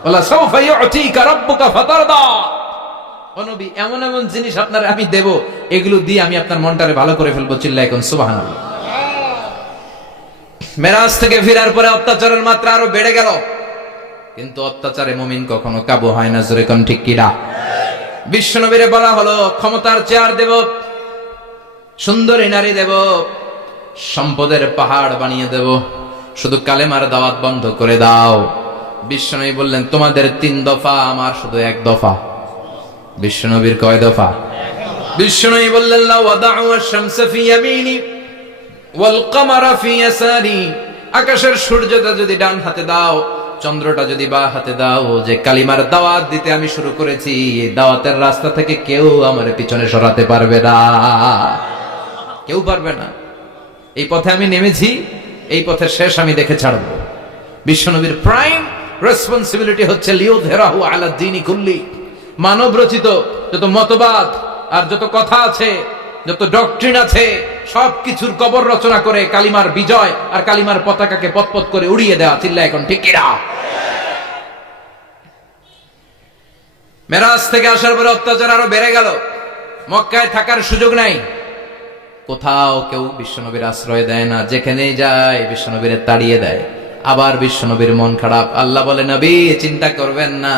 ওয়ালা সাউফা ইউতিকা রাব্বুকা ফাতারদা। ও নবী, এমন এমন জিনিস আপনার আমি দেব, এগুলো দিয়ে আমি আপনার মনটারে ভালো করে ফেলবো। চিল্লায় এখন সুবহানাল্লাহ। মেরাজ থেকে ফেরার পরে অত্যাচারের মাত্রা আরো বেড়ে গেল, কিন্তু অত্যাচারে মুমিন কখনো কাবু হয় না। জোরে কোন ঠিক কিনা? বিশ্বনবীরে বলা হলো, ক্ষমতার চেয়ার দেব, সুন্দরী নারী দেব, সম্পদের পাহাড় বানিয়ে দেব, শুধু কালেমার দাওয়াত বন্ধ করে দাও। বিশ্বনবী বললেন, তোমাদের 3 দফা, আমার শুধু 1 দফা। বিশ্বনবীর কয় দফা? বিশ্বনবী বললেন, লা ওয়াদাউ আশ-শামসা ফি ইয়ামিনি ওয়াল কামারা ফি ইয়াসারি। আকাশের সূর্যটা যদি ডান হাতে দাও, চন্দ্রটা যদি বা হাতে দাও, যে কালিমার দাওয়াত দিতে আমি শুরু করেছি, এই দাওয়াতের রাস্তা থেকে কেউ আমার পিছনে সরাতে পারবে না, কেউ পারবে না। এই পথে আমি নেমেছি, এই পথের শেষ আমি দেখে ছাড়বো। বিশ্বনবীর প্রাইম রেসপন্সিবিলিটি হচ্ছে লিউযহিরাহু আলা দ্বীনি কুল্লি। মানব রচিত যত মতবাদ আর যত কথা আছে, যত ডক্ট্রিন আছে, সবকিছুর কবর রচনা করে কালিমার বিজয় আর কালিমার পতাকাকে পতপত করে উড়িয়ে দেওয়া। চিল্লা এখন ঠিক কিনা? মেরাজ থেকে আসার পরে অত্যাচার আরো বেড়ে গেল, মক্কায় থাকার সুযোগ নাই, কোথাও কেউ বিশ্বনবীর আশ্রয় দেয় না, যেখানেই যায় বিশ্বনবীর তাড়িয়ে দেয়। আবার বিশ্বনবীর মন খারাপ। আল্লাহ বলে, নবী চিন্তা করবেন না,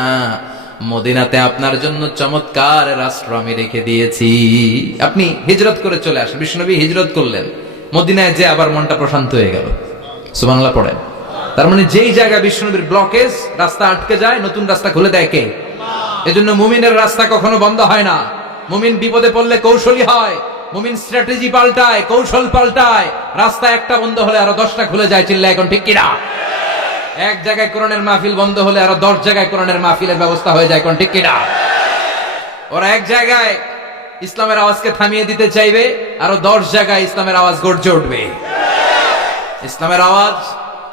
মদিনাতে আপনার জন্য চমৎকার রাষ্ট্র আমি রেখে দিয়েছি, আপনি হিজরত করে চলে আসেন। বিশ্বনবী হিজরত করলেন, মদিনায় যে আবার মনটা প্রশান্ত হয়ে গেল। সুবহানাল্লাহ পড়েন। তার মানে যেই জায়গায় বিশ্বনবীর ব্লকেজ, রাস্তা আটকে যায়, নতুন রাস্তা খুলে দেয় কে? এজন্য মুমিনের রাস্তা কখনো বন্ধ হয় না। মুমিন বিপদে পড়লে কৌশলী হয়, মুমিন স্ট্র্যাটেজি পাল্টায়, কৌশল পাল্টায়। রাস্তা একটা বন্ধ হলে আরো 10টা খুলে যায়। চিল্লা এখন ঠিক কিনা? এক জায়গায় কোরআনের মাহফিল বন্ধ হলে আরো 10 জায়গায় কোরআনের মাহফিলের ব্যবস্থা হয়ে যায়। কোন ঠিক কিনা? ওরা এক জায়গায় ইসলামের আওয়াজকে থামিয়ে দিতে চাইবে, আরো 10 জায়গায় ইসলামের আওয়াজ গর্জে উঠবে। ইসলামের আওয়াজ,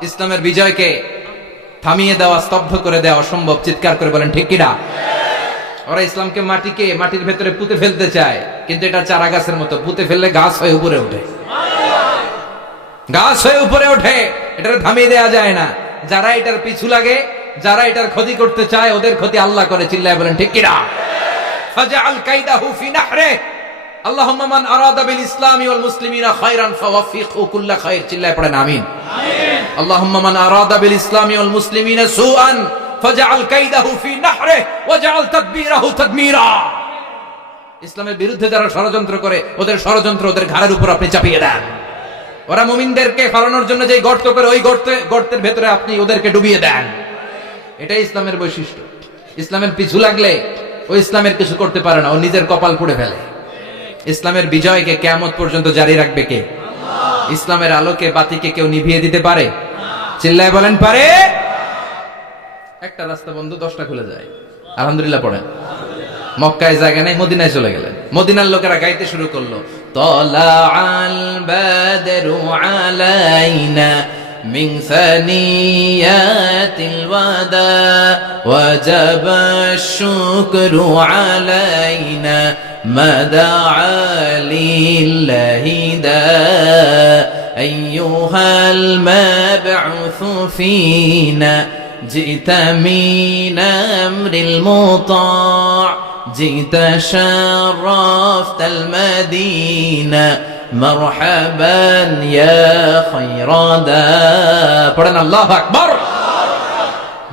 ইসলামের বিজয়কে থামিয়ে দেওয়া, স্তব্ধ করে দেওয়া অসম্ভব। চিৎকার করে বলেন ঠিক কিনা? ওরা ইসলামকে মাটির ভেতরে পুঁতে ফেলতে চায়, কিন্তু এটা চারা গাছের মতো, পুঁতে ফেললে গাছ হয়ে উপরে ওঠে, গাছ হয়ে উপরে ওঠে। এটা থামিয়ে দেওয়া যায় না। যারা এটার পিছু লাগে, যারা এটার ক্ষতি করতে চায়, ওদের ক্ষতি আল্লাহ করে। চিল্লায় বলেন ঠিক কিনা? ফাজআল কাইদাহু ফি নাহরে। আল্লাহুম্মা মান আরাদা বিল ইসলামি ওয়াল মুসলিমিনা খায়রান ফাওয়াফিকহু কুল্লা খায়র। চিল্লায় পড়েন আমিন। আমিন। আল্লাহুম্মা মান আরাদা বিল ইসলামি ওয়াল মুসলিমিনা সুআন ফাজআল কাইদাহু ফি নাহরে ওয়াজআল তাদবীরাহু তাদমীরা। ইসলামের বিরুদ্ধে যারা ষড়যন্ত্র করে, ওদের ষড়যন্ত্র ওদের ঘাড়ের উপর আপনি চাপিয়ে দেন। ওরা মুমিনদেরকে ফালানোর জন্য যে গর্ত করে, ওই গর্তের ভেতরে আপনি ওদেরকে ডুবিয়ে দেন। এটাই ইসলামের বৈশিষ্ট্য। ইসলামের পিছু লাগলে ও ইসলামের কিছু করতে পারে না, ও নিজের কপাল পুড়ে ফেলে। ইসলামের বিজয়কে কিয়ামত পর্যন্ত জারি রাখবে কে? আল্লাহ। ইসলামের আলোকে, বাতিকে কেউ নিভিয়ে দিতে পারে? চিল্লায় বলেন পারে? একটা রাস্তা বন্ধ, 10টা খুলে যায়। আলহামদুলিল্লাহ পড়েন। মক্কায় জায়গা নাই, মদিনায় চলে গেলেন। মদিনার লোকেরা গাইতে শুরু করলো, তলাআল বাদরু আলাইনা মিন সানিয়াতিল ওয়াদা ওয়াজাবা আশ-শুকরু আলাইনা মাদাআ লিল্লাহি দা আইয়ুহাল মাবউসু ফিনা جئت من أمر المطاع جئت شرفت المدينة مرحبا يا خير دا পড়েন আল্লাহু আকবার।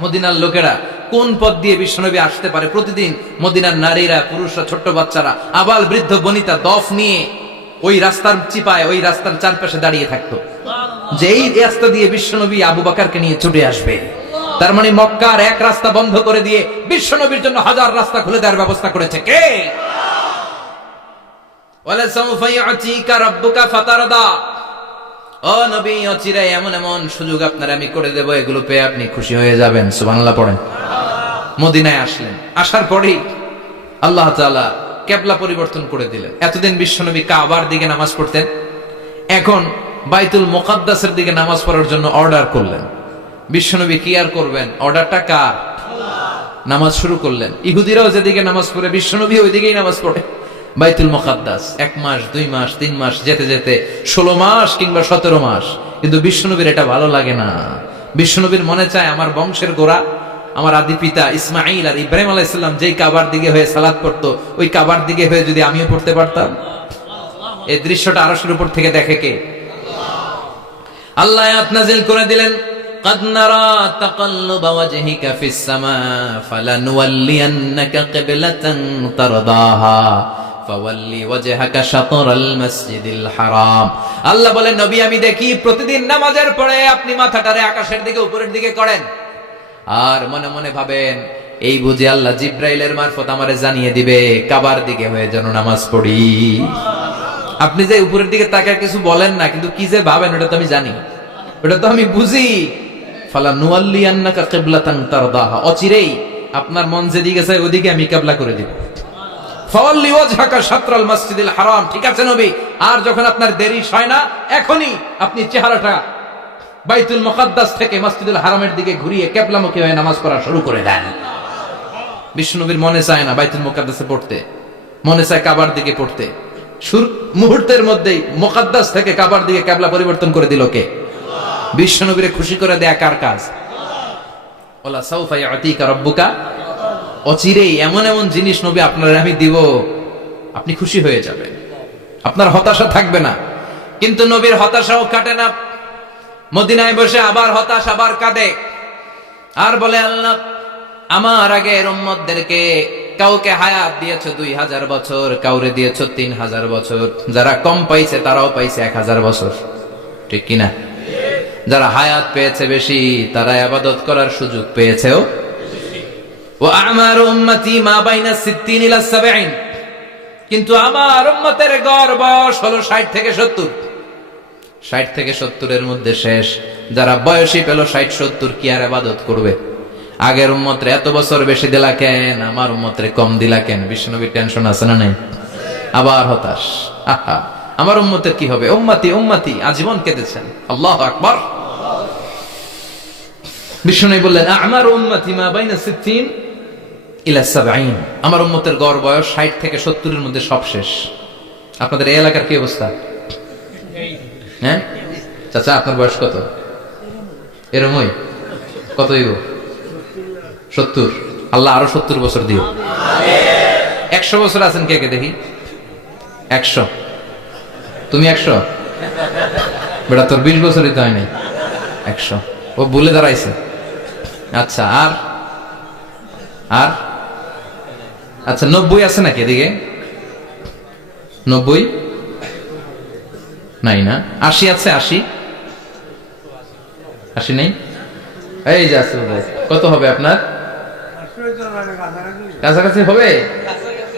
মদিনার লোকেরা কোন পথ দিয়ে বিশ্বনবী আসতে পারে? প্রতিদিন মদিনার নারীরা, পুরুষরা, ছোট্ট বাচ্চারা, আবাল বৃদ্ধ বনিতা দফ নিয়ে ওই রাস্তার চিপায়, ওই রাস্তার চারপাশে দাঁড়িয়ে থাকতো, যে এই রাস্তা দিয়ে বিশ্বনবী আবু বকরকে নিয়ে ছুটে আসবে। তার মানে মক্কার এক রাস্তা বন্ধ করে দিয়ে বিশ্বনবীর জন্য হাজার রাস্তা খুলে দেওয়ার ব্যবস্থা করেছে কে? ওয়ালা সাউফা ইউতিকা রাব্বুকা ফাতারদা। ও নবী, অচিরে এমন এমন সুযোগ আপনার আমি করে দেব, এগুলো পেয়ে আপনি খুশি হয়ে যাবেন। সুবহানাল্লাহ পড়েন। মদিনায় আসলেন, আসার পরেই আল্লাহ তাআলা কিবলা পরিবর্তন করে দিলেন। এতদিন বিশ্বনবী কাবার দিকে নামাজ পড়তেন, এখন বাইতুল মুকাদ্দাসের দিকে নামাজ পড়ার জন্য অর্ডার করলেন। বিশ্বনবী কি আর করবেন? অর্ডারটা কার? আল্লাহ। নামাজ শুরু করলেন। ইহুদিরাও যেদিকে নামাজ পড়ে, বিশ্বনবী ওইদিকেই নামাজ পড়ে। বাইতুল মুকাদ্দাস 1 মাস, 2 মাস, 3 মাস যেতে যেতে 16 মাস কিংবা 17 মাস, কিন্তু বিশ্বনবীর এটা ভালো লাগে না। বিশ্বনবীর মনে চায় আমার বংশের গোড়া, আমার আদি পিতা ইসমাঈল আর ইব্রাহিম আলাইহিস সালাম যেই কাবার দিকে হয়ে সালাত পড়তো, ওই কাবার দিকে হয়ে যদি আমিও পড়তে পারতাম। এই দৃশ্যটা আরশের উপর থেকে দেখে কে? আল্লাহ আয়াত নাযিল করে দিলেন, قد نرى تقلب وجهك في السماء فلنولينك قبلة ترضاها فول وجهك شطر المسجد الحرام। আল্লাহ বলেন, নবী আমি দেখি প্রতিদিন নামাজের পরে আপনি মাথাটারে আকাশের দিকে, উপরের দিকে করেন, আর মনে মনে ভাবেন এই বুঝি আল্লাহ জিব্রাইলের মারফত আমারে জানিয়ে দিবে কাবার দিকে হয়ে যেন নামাজ পড়ি। আপনি যে উপরের দিকে তাকায় কিছু বলেন না, কিন্তু কি যে ভাবেন ওটা তো আমি জানি, ওটা তো আমি বুঝি। ফালানুওয়াল্লিয়ান্নাকা কিবলাতান তারদাহা, অচিরেই আপনার মন যেদিকে চায় ওদিকে আমি কিবলা করে দিব। ফাওয়াল্লি ওয়াজহাকা শাতরাল মাসজিদিল হারাম। ঠিক আছে নবী, আর যখন আপনার দেরি হয় না, এখনই আপনি চেহারাটা বাইতুল মুকাদ্দাস থেকে মসজিদুল হারামের দিকে ঘুরিয়ে কিবলামুখী হয়ে নামাজ পড়া শুরু করে দেন। বিশ্বনবীর মনে চায় না বাইতুল মুকাদ্দাসে পড়তে, মনে চায় কাবার দিকে পড়তে। মুহূর্তের মধ্যেই মুকাদ্দাস থেকে কাবার দিকে কিবলা পরিবর্তন করে দিল কে? বিশ্বনবীরে খুশি করে দেয়া কার কাজ? ওয়ালা সাউফা ইউতিকা রাব্বুকা। অচিরেই এমন এমন জিনিস নবী আপনার আমি দিব, আপনি খুশি হয়ে যাবেন, আপনার হতাশা থাকবে না। কিন্তু নবীর হতাশাও কাটে না। মদিনায় বসে আবার হতাশ, আবার কাঁদে, আর বলে আল্লাহ আমার আগের উম্মতদেরকে কাউকে হায়াত দিয়েছো 2000 বছর, কাউরে দিয়েছো 3000 বছর, যারা কম পাইছে তারাও পাইছে 1000 বছর। ঠিক কিনা? যারা হায়াত পেয়েছে বেশি তারা ইবাদত করার সুযোগ পেয়েছেও। ওয়া আমারু উম্মতি মা বাইনা 60 ইলা 70, কিন্তু আমার উম্মতের গড় বয়স হলো 60 থেকে 70। 60 থেকে 70 এর মধ্যে শেষ। যারা বয়সী পেল 60-70 কি আর ইবাদত করবে? আগের উম্মতরে এত বছর বেশি দিলা কেন, আমার উম্মতরে কম দিলা কেন? বিশ্বনবীর টেনশন আছে না নাই? আবার হতাশ, আহা আমার উম্মতের কি হবে? উম্মতি উম্মতি আজীবন কেঁদেছেন। আল্লাহু আকবার। বিশ্বনবী বললেন আমার উম্মতি মা বাইনা 60 ইলা 70, আমার উম্মতের গড় বয়স 60 থেকে 70 এর মধ্যে সব শেষ। আপনাদের এই এলাকার কি অবস্থা? হ্যাঁ চাচা, আপনার বয়স কত? এরমই কত? 70। আল্লাহ আরো 70 বছর দিও। 100 বছর আছেন কে কে দেখি? 100। তুমি 100? বেটা তোর 20 বছরই তো হয় নাই। 100 ও ভুলে দাঁড়াইছে। আচ্ছা আর আর আচ্ছা 90 আছে নাকি এদিকে? 90 নাই না? 80 আছে? 80 নেই? এই যে আছে। কত হবে আপনার? কাছাকাছি হবে?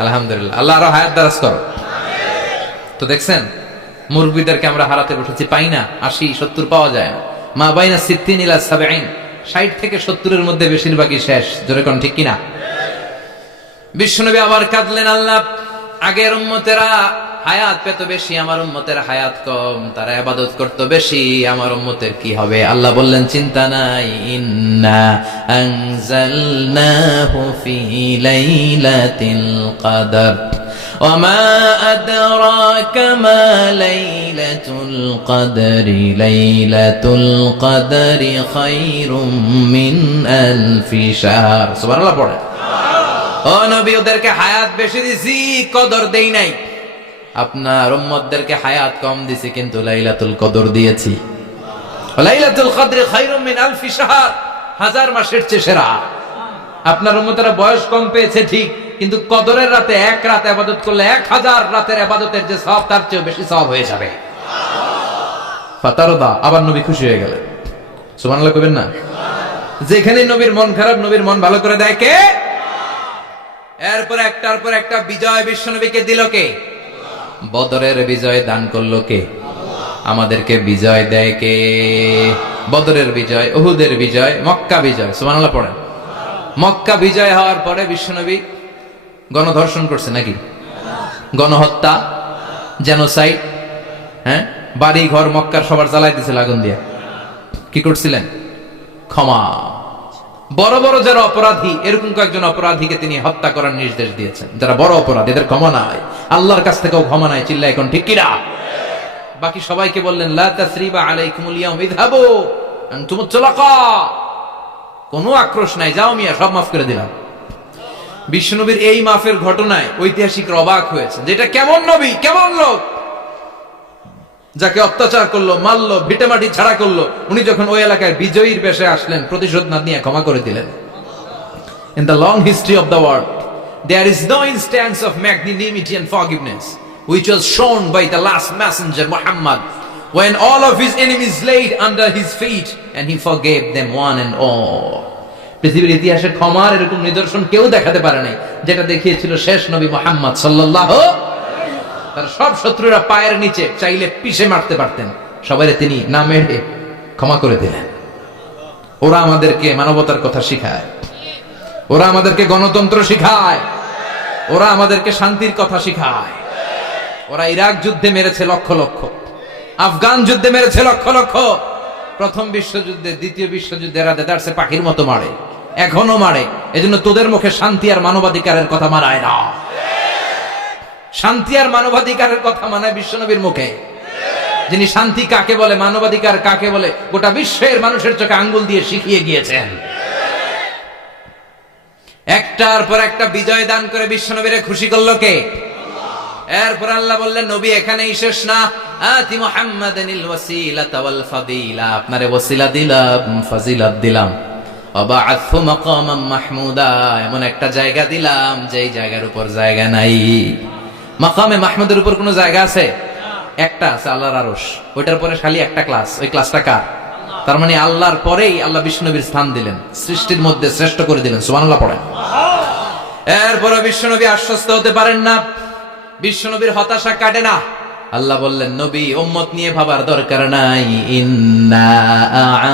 আলহামদুলিল্লাহ, আল্লাহ আরো হায়াত দারাজ করো। তো দেখছেন মুরব্বীদেরকে আমরা হারাতে বসেছি, পাই না। 80-70 পাওয়া যায় না। মা বাইনা 60 ইলা 70, 60 থেকে 70 এর মধ্যে বেশিরভাগই শেষ। জোরে কোন ঠিক কিনা? বিশ্বনবী আবার কাঁদলেন, আল্লাহ আগের উম্মতেরা হায়াত পেত বেশি, আমার উম্মতের হায়াত কম, তারা ইবাদত করত বেশি, আমার উম্মতের কি হবে? আল্লাহ বললেন চিন্তা নাই, ইন্না আনজালনাহু ফি লাইলাতিল কদর ওয়ামা আদরাকা মা লাইলাতুল কদরি লাইলাতুল কদরি খায়রুম মিন আলফি শাহর। সুবহানাল্লাহ পড়ে। ও নবী, ওদেরকে হায়াত বেশি দিছি, কদর দেই নাই। আপনার উম্মতদেরকে হায়াত কম দিছি, কিন্তু লাইলাতুল কদর দিয়েছি। লাইলাতুল কদর খায়রুম মিন আলফি শাহর, 1000 মাসের চেয়ে সেরা। আপনার উম্মতেরা বয়স কম পেয়েছে ঠিক, কিন্তু কদরের রাতে এক রাত ইবাদত করলে 1000 রাতের ইবাদতের যে সওয়াব তার চেয়ে বেশি সওয়াব হয়ে যাবে। ফাতারদা, আবার নবী খুশি হয়ে গেলেন। সুবহানাল্লাহ কইবেন না? যেখানে নবীর মন খারাপ, নবীর মন ভালো করে দেয় কে? এরপর একটার পর একটা বিজয় বিশ্বনবীকে দিল কে? বদরের বিজয় দান করলো কে? আমাদেরকে বিজয় দেয় কে? বদরের বিজয়, উহুদের বিজয়, মক্কা বিজয়। সুবহানাল্লাহ পড়েন। মক্কা বিজয় হওয়ার পরে বিশ্বনবী গণধর্ষণ করছে নাকি? গণহত্যা, জেনোসাইড, হ্যাঁ, বাড়ি ঘর মক্কার সবার জ্বালাই দিয়েছিল আগুন দিয়ে। কি করছিলেন? ক্ষমা। বড় বড় যারা অপরাধী, এরকম কয়েকজন অপরাধীকে তিনি হত্যা করার নির্দেশ দিয়েছেন। যারা বড় অপরাধী, এদের ক্ষমা নাই, আল্লাহর কাছ থেকেও ক্ষমা নাই। চিল্লা এখন ঠিক কিনা? বাকি সবাইকে বললেন লা তাসরিবা আলাইকুমুল ইয়াউম ইযহাবু আনতুমুত তুলাকা, কোনো আক্রোশ নাই, যাও মিয়া, সব মাফ করে দিলাম। বিশ্বনবীর এই মাফের ঘটনায় ঐতিহাসিকরা অবাক হয়েছে, যেটা কেমন নবী, কেমন লোক, যাকে অত্যাচার করলো, মারলো, ভিটেমাটি ছাড়া করলো, উনি যখন ওই এলাকায় বিজয়ীর বেশে আসলেন, প্রতিশোধ না নিয়ে ক্ষমা করে দিলেন। In the long history of the world, there is no instance of magnanimity and forgiveness which was shown by the last messenger Muhammad, when all of his enemies laid under his feet and he forgave them one and all. পৃথিবীর ইতিহাসে ক্ষমার এরকম নিদর্শন কেউ দেখাতে পারে নাই, যেটা দেখিয়েছিল শেষ নবী মুহাম্মদ সাল্লাল্লাহু। তার সব শত্রুরা পায়ের নিচে চাইলে পিষে মারতে পারতেন, সবাই তিনি না মেরে ক্ষমা করে দিলেন। ওরা আমাদেরকে মানবতার কথা শিখায়, ওরা আমাদেরকে গণতন্ত্র শিখায়, ওরা আমাদেরকে শান্তির কথা শিখায়। ওরা ইরাক যুদ্ধে মেরেছে লক্ষ লক্ষ, আফগান যুদ্ধে মেরেছে লক্ষ লক্ষ, প্রথম বিশ্বযুদ্ধে, দ্বিতীয় বিশ্বযুদ্ধে এরা দেদারসে পাখির মতো মারে, এখনো মারে। এজন্য তোদের মুখে শান্তি আর মানবাধিকারের কথা মানায় না। শান্তি আর মানবাধিকারের কথা মানায় বিশ্বনবীর মুখে, যিনি শান্তি কাকে বলে, মানবাধিকার কাকে বলে, গোটা বিশ্বের মানুষের চোখে আঙ্গুল দিয়ে শিখিয়ে গিয়েছেন। একটার পর একটা বিজয় দান করে বিশ্বনবীরে খুশি করলো কে? এরপর আল্লাহ বললেন নবী এখানেই শেষ না, আতি মুহাম্মাদানিল ওয়াসিলাতা ওয়াল ফাদিলা, আপনারে ওয়াসিলা দিলাম, ফাজিলাত দিলাম, ওয়াবা'আথু মাকামান মাহমুদা, এমন একটা জায়গা দিলাম যেই জায়গার উপর জায়গা নাই। মাকামে মাহমুদের উপর কোনো জায়গা আছে? একটা আছে, আল্লাহর আরশ। ওইটার পরে খালি একটা ক্লাস, ওই ক্লাসটা কার? তার মানে আল্লাহর পরেই আল্লাহ বিশ্বনবীর স্থান দিলেন, সৃষ্টির মধ্যে শ্রেষ্ঠ করে দিলেন। সুবহানাল্লাহ পড়েন। এরপরে বিশ্বনবী আশ্বস্ত হতে পারেন না, বিশ্বনবীর হতাশা কাটে না। আল্লাহ বললেন, নবী উম্মত নিয়ে ভাবার দরকার নাই। ইন্না